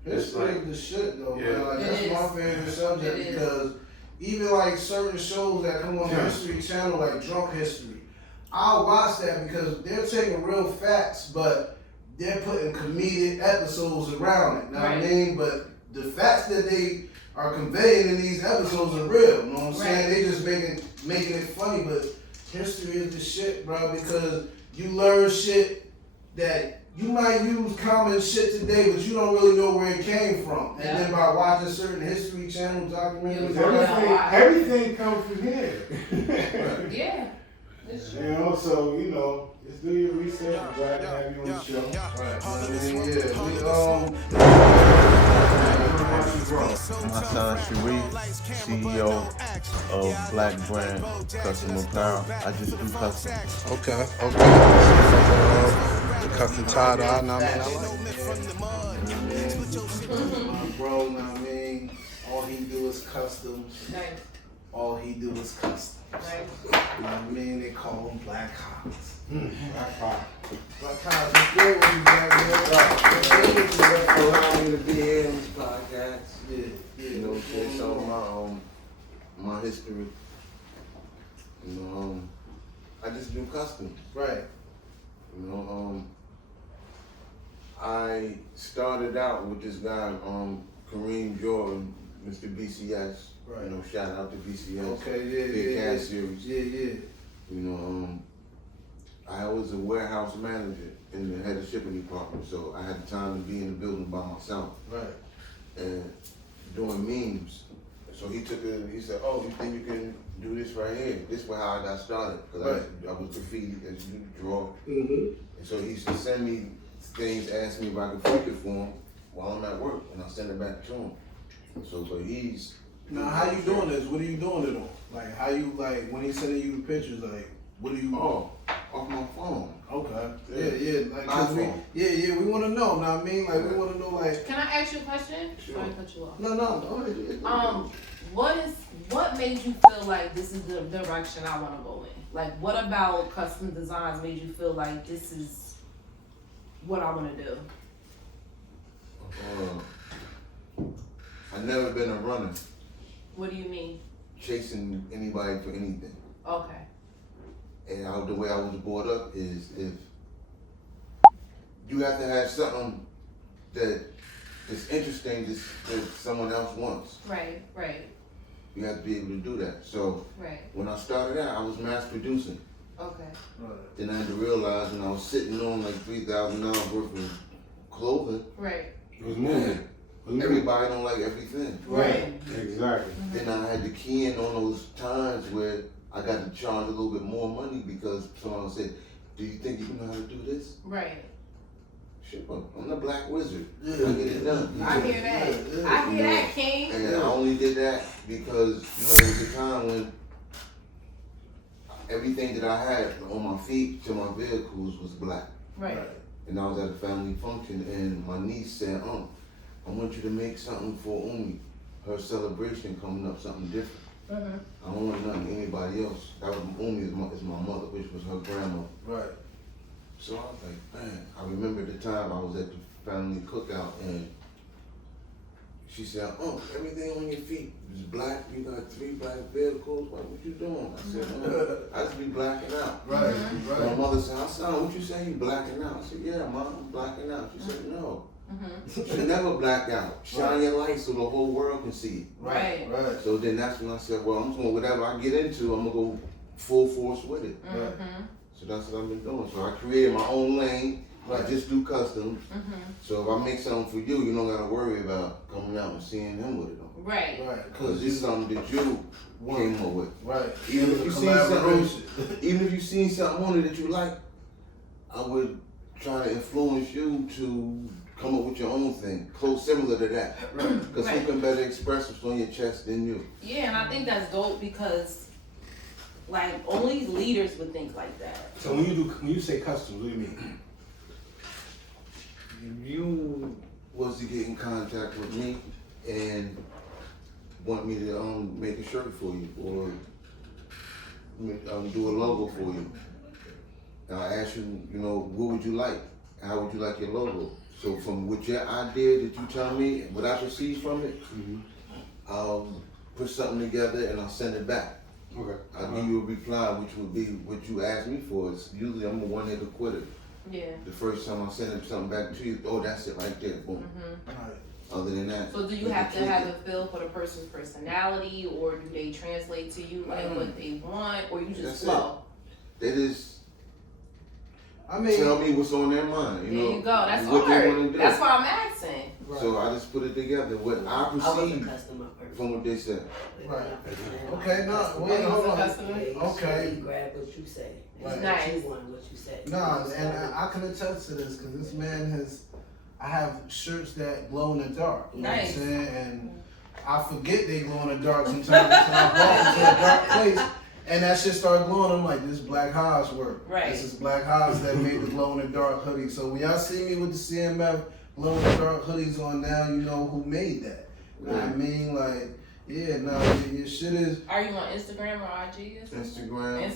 History is the shit though, Yeah. man. Like It that's is. my favorite subject It is. because even like certain shows that come on the Yeah. History Channel, like Drunk History, I'll watch that because they're taking real facts, but they're putting comedic episodes around it. Know what I Right. mean? But the facts that they are conveying in these episodes are real. You know what I'm saying? Right. They just making it funny, but history is the shit, bro, because you learn shit that you might use common shit today, but you don't really know where it came from. And Yeah. then by watching certain History Channel documentaries, Yeah. Everything comes from here. Yeah. It's true. You know, so you know, just do your research. I'm glad to have you on the show. right, man, yeah, we My son Sharif, CEO of Black Brand Custom Apparel. I just do custom. Okay. The custom tie dye, know what I mean? I like it. My bro, know what I mean? All he do is custom. Nice. All he do is custom. Nice. You know what I mean? They call him Black Hops. Black Hawk. Black Hops, it's good when you back here. For allowing me to be here on this podcast. Yeah. You know, share some of my history. You know, I just do custom. Right. You know, I started out with this guy, Kareem Jordan, Mr. BCS. Right. You know, shout out to BCS. Okay, Big yeah. Cash Series. Yeah. You know, I was a warehouse manager in the head of shipping department, so I had time to be in the building by myself. Right. And doing memes. So he took it and he said, "Oh, you think you can do this right here?" This is how I got started, because I was graffiti, as you draw. Mm-hmm. And so he used to send me things, ask me if I could flip it for him while I'm at work, and I'll send it back to him. So, but he's... Now, how you doing this? What are you doing it on? Like, how you, like, when he's sending you the pictures, like, what are you... Oh, off my phone. Okay. Yeah. Like, 'cause iPhone. we want to know, what I mean? Like, we want to know, like... Can I ask you a question? Sure. Sorry to cut you off. No. What made you feel like this is the direction I want to go in? Like, what about custom designs made you feel like this is what I want to do? I've never been a runner, What do you mean? chasing anybody for anything. Okay. And the way I was brought up is if you have to have something that is interesting that someone else wants. Right. You have to be able to do that. So Right. when I started out, I was mass producing. Okay. Then I had to realize when I was sitting on like $3,000 worth of clothing, Right. It was moving. everybody don't like everything. Right. Exactly. Then I had to key in on those times where I got to charge a little bit more money because someone said, "Do you think you know how to do this?" Right. Sure, I'm the Black Wizard. Yeah. I get it done. I hear that. I hear that, King. And I only did that because, there was a time when everything that I had on my feet to my vehicles was black. Right. And I was at a family function and my niece said, I want you to make something for Umi. Her celebration coming up, something different. Mm-hmm. I don't want nothing to anybody else. That was Umi is my mother, which was her grandma. Right. So I was like, man, I remember the time I was at the family cookout and she said, everything on your feet is black. You got 3 black vehicles. What you doing? I said, I just be blacking out. Right. My mother said, son, what you say? You blacking out? I said, yeah, Mom, I'm blacking out. She said, no. You should never black out. Shine your light so the whole world can see it. Right. So then that's when I said, well, I'm just gonna, whatever I get into, I'm gonna go full force with it. Mm-hmm. So that's what I've been doing. So I created my own lane. I just do customs. Mm-hmm. So if I make something for you, you don't gotta worry about coming out and seeing him with it on. Right. Right. Cause this is something that you came up with. Right. Even if you see something, Collaboration. even if you seen something on it that you like, I would try to influence you to come up with your own thing, close similar to that. Right. Because Right. who can better express what's on your chest than you? Yeah, and I think that's dope because, like, only leaders would think like that. So when you say customs, what do you mean? If you was to get in contact with me and want me to make a shirt for you or do a logo for you, and I ask you, what would you like? How would you like your logo? So from with your idea that you tell me, what I receive from it, I'll put something together and I'll send it back. Okay. I'll give you a reply, which would be what you asked me for. It's usually I'm a one-hitter quitter. Yeah. The first time I send something back to you, that's it right there, boom. Mm-hmm. Other than that. So do you have to have a feel for the person's personality, or do they translate to you like what they want, or you just That's flow? They just I mean, tell me what's on their mind, There you go. That's what they hard. want to do. That's why I'm asking. right. So I just put it together. What I I was a perceive customer first. from what they said. Right. Okay, no, wait, Oh, hold you was a on. customer? Okay. You grab what you say. Right. What Nice. you want, what you say. No, and I can attest to this because this man has I have shirts that glow in the dark. You know Nice. what I'm saying? And I forget they glow in the dark sometimes until I walk into a dark place. And that shit started glowing. I'm like, this is Black Hodge work. Right. This is Black Hodge that made the glow in the dark hoodie. So when y'all see me with the CMF glow in the dark hoodies on now, you know who made that. Right. I mean, like, yeah, no, your shit is. Are you on Instagram or IG or something? Instagram,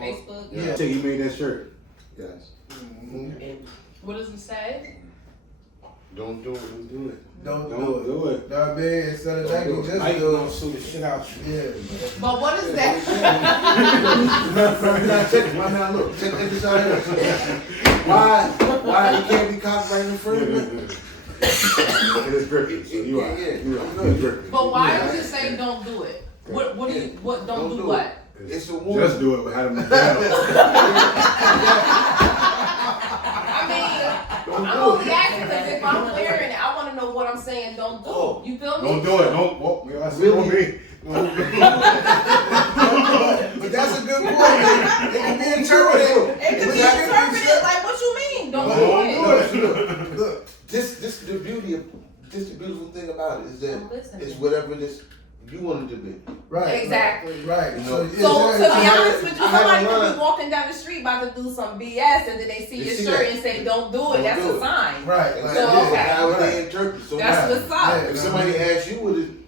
Facebook? Yeah. I tell you made that shirt. Yes. Mm-hmm. What does it say? Don't do it. Don't do it. Don't Don't do it. do it. Nah, man, instead of that, you just I do gonna it. sue the shit out you. Yeah. But what is that? Now look, check this out here. Why it can't be copyright infringement? It is grippy. So you are. Yeah, You I'm are. good. Grippy. But why does it say don't do it? What do you, what don't do do what? it. It's a warning. Just do it without him. I mean, I'm only asking because if I'm wearing it, I want to know what I'm saying don't do. You feel me? Don't do it. Don't. Oh, that's Really? me. But that's a good point. It can be interpreted. It could be interpreted like what you mean. Don't do it. Look, This the beauty of this the beautiful thing about it is that I'm listening. it's whatever this you want it to be. right. Exactly. Right. You So, know. So to be exactly. honest with you, I had somebody a could line. be walking down the street about to do some BS and then they see They your see shirt that. and say don't do it. Don't That's do a it. sign. Right. And Like, So, that's okay. how right. they interpret. So That's now, what's up. Yeah. if somebody asks you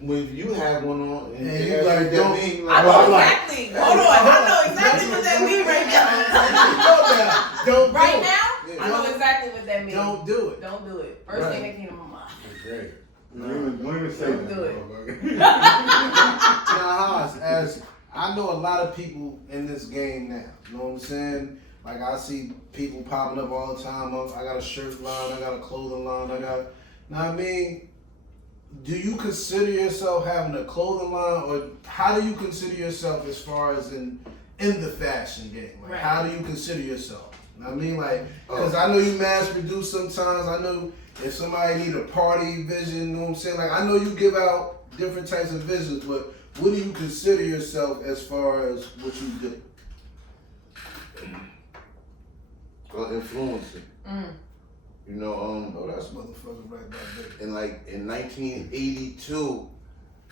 what you have one on and Yeah, they you ask like, what that don't- mean, I like, know I'm like- exactly. Hold on. I know exactly what that means right now. Don't do Right it. now, Yeah. I know exactly what that means. Don't do it. Don't do it. First Right. thing that came to my mind. Great. Don't even say Don't that. do it. Nah, as I know a lot of people in this game now. You know what I'm saying? Like I see people popping up all the time. I got a shirt line, I got a clothing line, I got. Now I mean, do you consider yourself having a clothing line, or how do you consider yourself as far as in the fashion game? Like, Right. how do you consider yourself? You know what I mean, like, because I know you mass produce sometimes. I know if somebody need a party vision, you know what I'm saying? Like, I know you give out different types of visions, but what do you consider yourself as far as what you do? influencer. You know, Oh, that's motherfucker right back there. in 1982,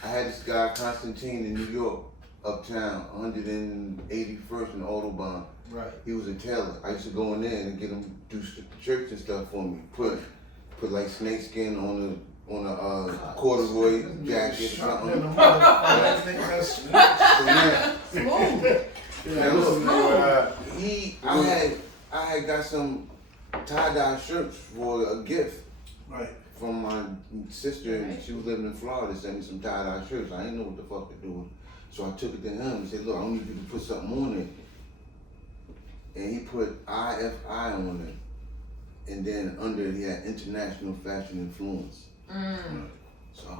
I had this guy Constantine in New York, uptown, 181st and Audubon. Right. He was a tailor. I used to go in there and get him do shirts and stuff for me. Put like snakeskin on a corduroy jacket or something. So now, Smooth. now look, I had got some tie-dye shirts for a gift Right. from my sister, and she was living in Florida, sent me some tie-dye shirts. I didn't know what the fuck to do with it. So I took it to him and said, look, I need you to put something on it. And he put IFI on it. And then under it, he had International Fashion Influence. So I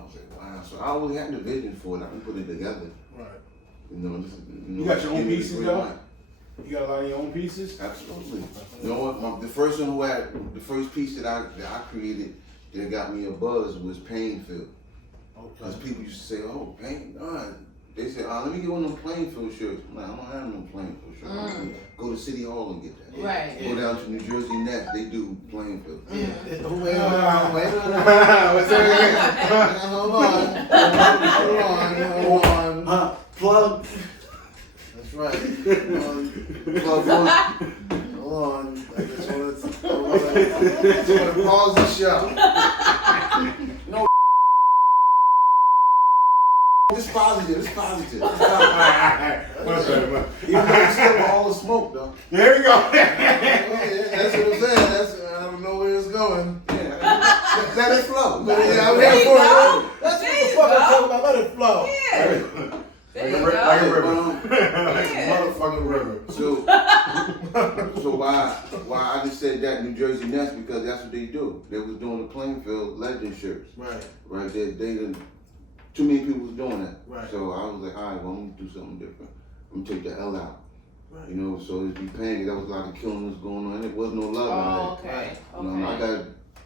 was like, wow. So I always had the vision for it. I can put it together. Right. You know, You got your own give me the pieces, green though? light. You got a lot of your own pieces? Absolutely. You know what? The first one who had the first piece that I created that got me a buzz was Painfield. Because people used to say, "Oh, paint." They said, "Let me get one of them Plainfield shirts." I'm like, I don't have no Plainfield shirts. I'm gonna go to City Hall and get that. Right. Go down to New Jersey Nets. They do Plainfield. Wait What's Hold on. Plug. That's right. Plug one. Hold on. I just want to pause the show. It's positive. It's positive. It's positive. What's that? Even though it's still all the smoke, though. There we go. That's what I'm saying. I don't know where it's going. Let it flow. But yeah, I'm There here you for go. it. That's what the fuck I'm talking about. Let it flow. Yeah. There you Like a go. river. Motherfucking river. So why I just said that New Jersey Nets, because that's what they do. They was doing the Plainfield Legend shirts. Right. Right. They didn't. Too many people was doing that. Right. So I was like, all right, well, I'm gonna do something different. I'm gonna take the L out. Right. You know, so it'd be pain. There was a lot of killing was going on. There was no love Oh, in okay. it. You know, I Okay. got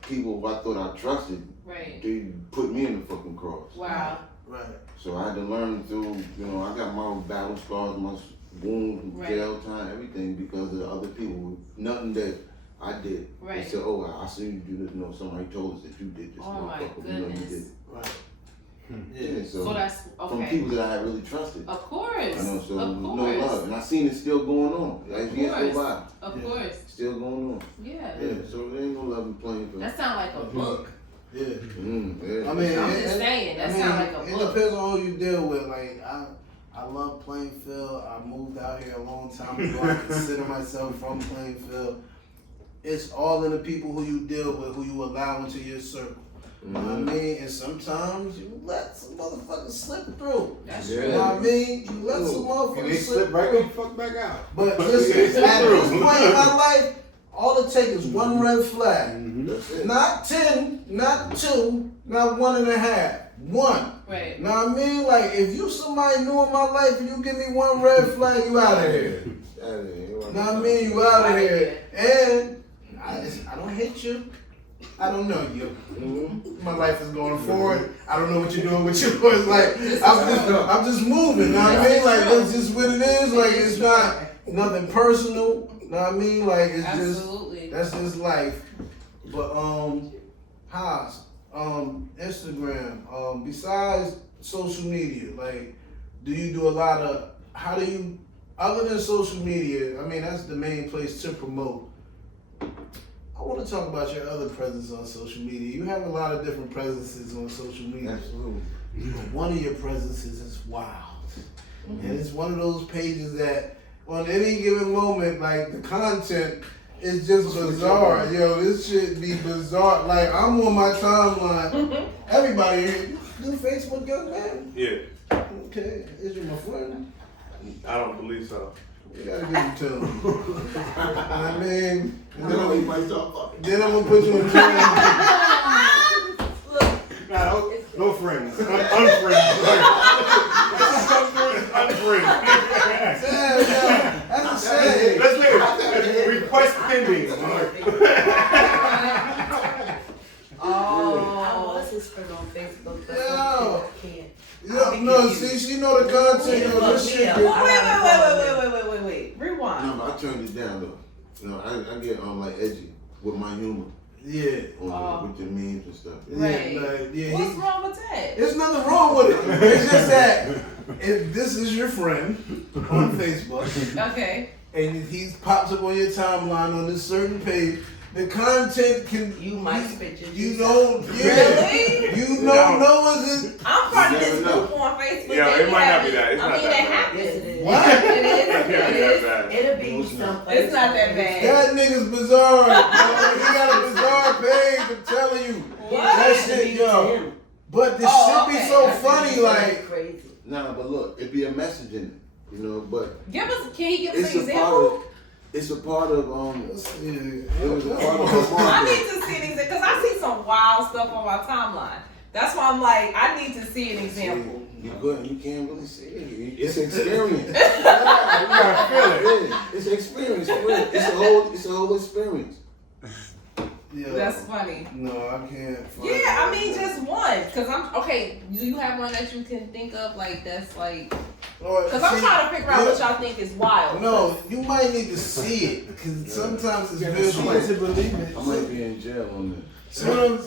people who I thought I trusted. Right. They put me in the fucking cross. Wow. Right. So I had to learn through, I got my battle scars, my wounds, Right. jail time, everything because of other people. Nothing that I did. Right. They said, oh, I seen you do this. No, somebody told us that you did this. Oh my motherfucker. We know you goodness. did. Right. Yeah, So that's from okay. people that I really trusted. Of course. You know, so Of no course. love. And I seen it still going on. Like years go by. Of Yeah. course. Still going on. Yeah. Yeah, so there ain't no love in playing field. That sounds like a book. Yeah. Yeah. I mean, I'm just saying, that sounds like a it book. depends on who you deal with. Like, I love Plainfield. I moved out here a long time ago. I consider myself from Plainfield. It's all in the people who you deal with, who you allow into your circle. You know what I mean? And sometimes you let some motherfuckers slip through. That's Yeah. You know what I mean? You let some And motherfuckers they slip slip right through. the fuck back out. But listen, at this point in my life, all it takes is one red flag. That's it. Not 10, not 2, not 1.5. 1. Right. Know what I mean? Like, if you somebody new in my life and you give me one red flag, you out of here. That ain't- Know what I mean? You out of here. And I don't hate you. I don't know you. My life is going forward. I don't know what you're doing with yours. Like, I'm just moving. Know what I mean? Like, that's just what it is. Like, it's not nothing personal. Know what I mean? Like, it's Absolutely. just, that's just life. But, Haas, Instagram, besides social media, like, do you do a lot of, how do you, other than social media, I mean, that's the main place to promote. I want to talk about your other presence on social media. You have a lot of different presences on social media. Absolutely. But one of your presences is wild. And it's one of those pages that on any given moment, like, the content is just bizarre. Yo, this shit be bizarre. Like, I'm on my timeline. Everybody here, you do Facebook, young man? Yeah, Okay, is you my friend? I don't believe so. You gotta give it to him. I mean, and then I'm, might start fucking. then I'm gonna put you in jail. Nah, no friends. Unfriend. Damn, yeah, that's a shame. Let's leave it. Request pending. I was his friend on Facebook, but Yo. I can't. No, see, she know the content of this shit. Yeah. Wait. Rewind. No, I turned it down though. You know, I get like edgy with my humor Yeah. with the memes and stuff. Right. Yeah, like, yeah. What's wrong with that? There's nothing wrong with it. It's just that if this is your friend on Facebook Okay. and he pops up on your timeline on this certain page, the content can You might spit your you juice don't Really? you don't know is it I'm part of You this never group on Facebook. Yeah, They it might not have be that. It's I not mean, that it bad. happens. Yes, it is. what? It It can't be is. that bad. It'll be something. It's not that bad. That nigga's bizarre. Yo. He got a bizarre page, I'm telling you. What? That shit, yo. But this shit be so funny, like crazy. Nah, but look, it be a message in it, you know. But Can you give us it's an a part example? of. It's a part of yeah. It was a part of her I market. need to see an example because I see some wild stuff on my timeline. That's why I'm like, I need to see an example. You couldn't. You can't really see it. It's experience. You gotta feel it. Yeah, it's experience. For real. It's a whole experience. Yeah. That's funny. No, I can't. find Yeah, I it. mean just one. Cause I'm okay. Do you have one that you can think of like that's like? Or, Cause I'm see, trying to figure out what y'all think is wild. No, you might need to see it because sometimes it's visual. I might be in jail on this. See what I'm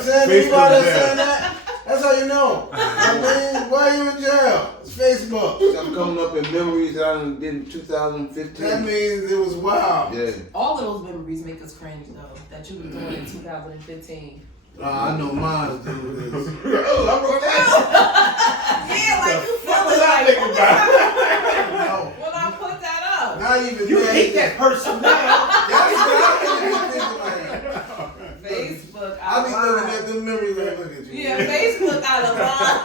saying? Anybody that's saying that? That's how you know. I mean, why are you in jail? It's Facebook. I'm coming up in memories that I did in 2015. That means it was wild. Yeah. All of those memories make us cringe though. That you were doing in 2015. I know mine do this. Yeah, like you feel it like No, when I put that up. not even You hate that person now. That's what I be thinking like. Facebook I out be of looking line. at the memories like, look at you. Yeah, Facebook out of line.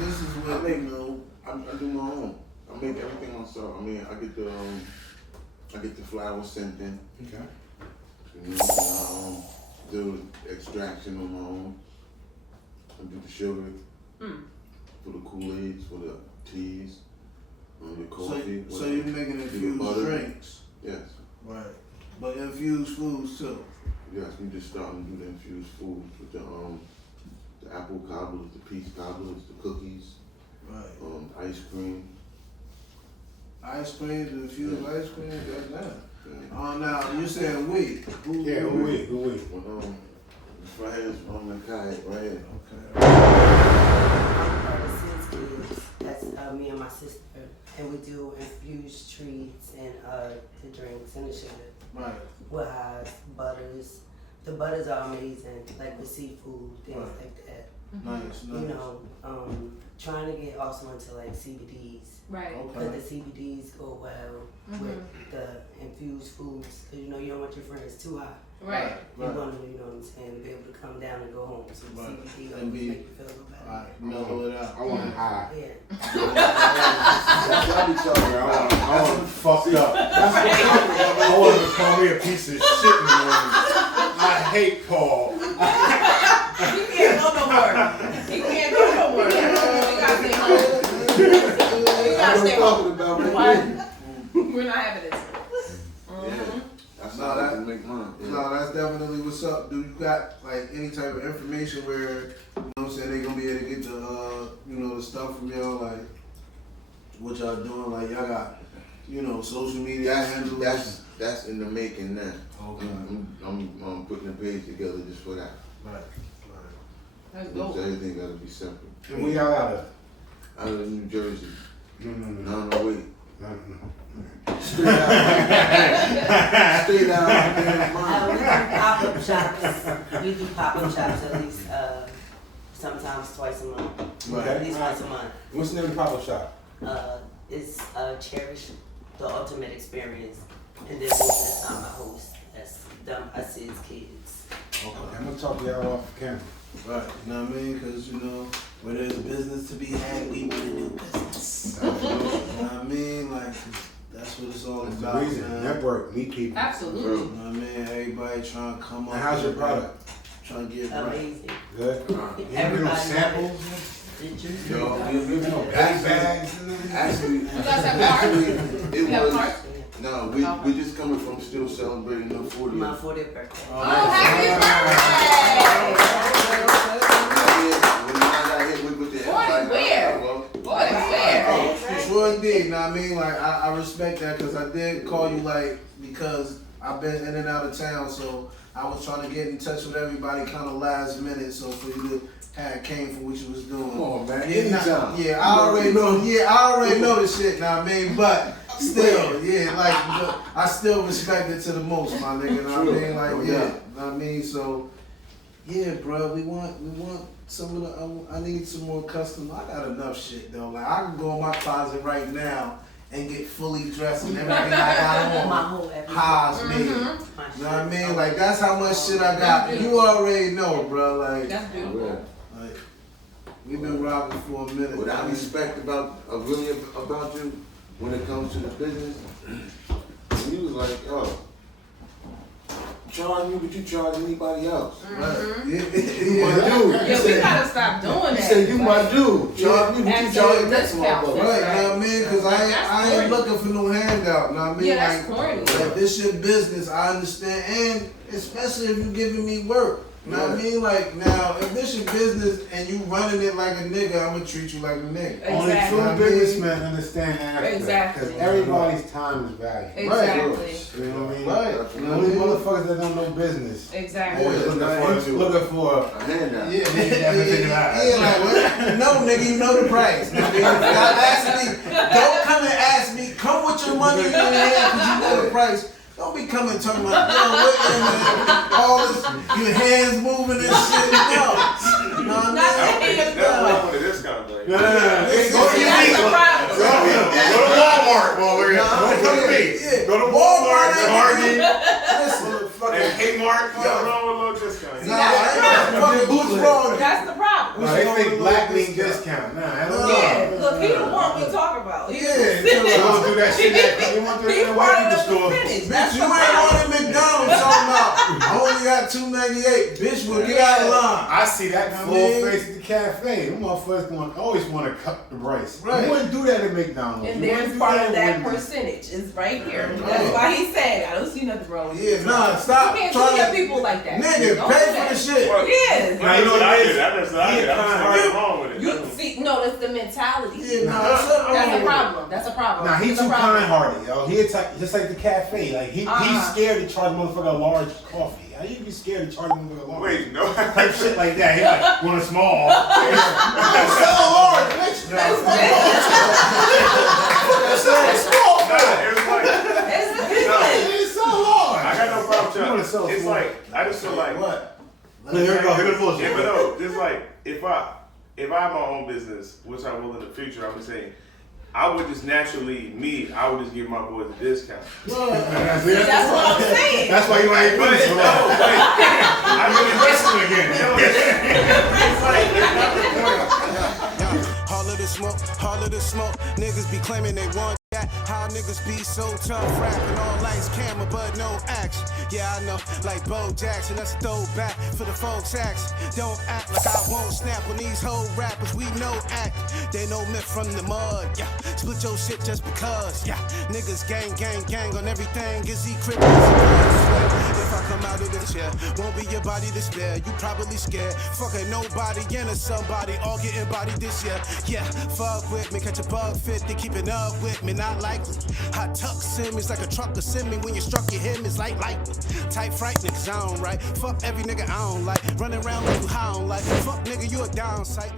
This is what they know. I do my own. I make everything myself. I mean, I get the flowers sent in. Okay. You know, do extraction on my own. I do the sugar for the Kool-Aids, for the teas, the coffee. So you're making the infused butter. drinks. Yes. Right. But infused foods too. Yes, we just starting to do the infused foods with the apple cobblers, the peach cobblers, the cookies, Right. ice cream. Ice cream, the infused ice cream, that's that. Oh, now you saying we? Who we? It's right here, it's on the kayak, right here. Okay. I'm part of Sid's Kids. That's me and my sister. And we do infused treats and the drinks and the sugar. Right. With highs, butters. The butters are amazing, like with seafood, things Right. like that. Nice. You know, trying to get also into like CBDs. Right. Because Okay. the CBDs go well with the infused foods. Because you know, you don't want your friends too high. Right. You want to, you know what I'm saying, be able to come down and go home. So the Right. CBD And always be- make you feel a little better. Alright, mellow it out. I want to high. Yeah. That's what I be talking about. I want fucked up. That's what I'm talking about. I want him to call me a piece of shit in the morning. I hate Paul. He can't go no more. He can't go no more. We gotta stay home. We gotta stay home. About right What? there. We're not having this. Yeah. That's No, how I that- can make money. Yeah. No, that's definitely what's up. Do you got like any type of information where, you know what I'm saying, they gonna be able to get the you know, the stuff from y'all, like what y'all doing, like y'all got, you know, social media handles. That's in the making now. Okay. I'm putting a page together just for that. Right. That's Because dope. everything gotta be separate. And we all out of. Out of New Jersey. No. No, wait. No. Straight out. Straight out there in We mine. do pop-up shops. We do pop-up shops at least sometimes twice a month. Okay. At least once a month. What's the name of the pop-up shop? It's Cherish the Ultimate Experience. And then that's not my host. That's Sid's Kids. Okay. I'm gonna talk to y'all off camera. Right. You know what I mean? Because, you know, where there's business to be had, we want to do business. You know what I mean? Like, that's what it's all That's about, the reason. man. Network, meet people. Absolutely. You know what I mean? Everybody trying to come up. And how's your with- product? Trying to get right. Amazing. Good. You Everybody have no samples? Did you? Yo, No bag bags? Actually, You guys have cards? it You have was. cards? No, we just coming from still celebrating the 40th. My 40th birthday. Oh, happy When I got hit with the Boy, where? well, Boy, where? Oh, for sure indeed. Know what I mean? Like, I respect that because I did call you, like, because I've been in and out of town, so I was trying to get in touch with everybody kind of last minute, so for you to have came for what you was doing. Come on, man. Yeah, Anytime. yeah, I already know. Yeah, I already know the shit. Know what I mean? But still, yeah, like I still respect it to the most, my nigga. Know what I mean? Like, yeah, know what I mean? So, yeah, bro, we want some of the. I need some more custom. I got enough shit though. Like I can go in my closet right now and get fully dressed and everything I got My on. whole everything. Highs made. My You know what I shit. mean? Like that's how much shit I got. You already know, bro. Like, That's beautiful. like we've been rocking for a minute. What I respect about really about you when it comes to the business, you was like, oh, charge me what you charge anybody else. Right. You Yeah. my dude. Yeah, we gotta stop doing that. You said you my dude. Charge me what you Absolute charge the next discount. motherfucker. Right, you know what I mean? Because I ain't looking for no handout, you know what I mean? Yeah, that's like, corny. like, this your business, I understand, and especially if you giving me work, you know what I mean? Like, now, if this your business and you running it like a nigga, I'm gonna treat you like a nigga. Only Exactly. true businessmen understand that aspect. Exactly. Because everybody's time is valuable. Exactly. You know what I mean? Right. The only motherfuckers that don't know business. Exactly. Always looking for A handout. Yeah, Yeah, like, what? No, nigga, you know the price. Nigga. Stop asking me, don't come and ask me, come with your money in your hand because you know the price. Don't be coming talking about, yo, what, man, all this, your hands moving and shit. No. You know what I mean? That's not what it is kind of like. No. It's- Go to That's the problem. Go to Walmart, motherfucker. Don't come to me. Yeah. Go to Walmart, Walmart, Target, Listen, fucking Kmart. Nothing wrong with a little discount. nah, I ain't fucking boots wrong. That's the problem. No, they think black mean discount. Nah, I don't know. Yeah, look, he the one we talk about. He Yeah, They want to do that shit. They want to do He that in part white of the people store. percentage. Bitch, That's you the ain't problem. on at McDonald's talking about, I only got $2.98. Bitch, well, get out of line. I see that full Man. face at the cafe. Them motherfuckers always want to cut the price. Right. You wouldn't do that at McDonald's. And You there's wouldn't do part of at that Wendy's. percentage is right here. Right. That's why he said, I don't see nothing wrong with Yeah, nah, stop You can't trying see your to, people like that. nigga, Don't pay do for that. the shit. Well, Yeah. Now, you know what it is? I just He I'm a sorry wrong with it. You see, no, the mentality. Yeah, That's a problem. Nah, he's It's a too problem. kind-hearted, yo. He attack, just like the cafe. Like he's scared to charge a motherfucker a large coffee. How you be scared to charge a motherfucker a large? Wait, no. Type shit like that. He like want a small. Sell a large, bitch. It's so large. I got no problem, You wanna Chuck. sell It's small. like, I just feel like, What? Here we go. Here we go. yeah, but no, it's like, if I have my own business, which I will in the future, I would say, I would just naturally, I would just give my boys a discount. That's what I'm saying. That's why you ain't putting so long. I'm really Wrestling again. It's like, it's not the point. All of the smoke, niggas be claiming they want that. How niggas be so tough, rapping all lights, camera, but no action. Yeah, I know, like Bo Jackson, that's a throwback for the folks action. Don't act like I won't snap on these whole rappers, we know act. They know myth from the mud, yeah. Split your shit just because, yeah. Niggas gang on everything, is he crip? If I come out of the chair, won't be your body to spare. You probably scared. Fucking nobody into somebody, all getting body this year. Yeah, fuck with me, catch a bug 50, keeping up with me, not likely. Hot tuck Simmons like a truck of Simmons. When you struck your him, it's like lightning. Type frightening, cause I don't right. Fuck every nigga I don't like. Running around like you high on life. Fuck nigga, you a downside.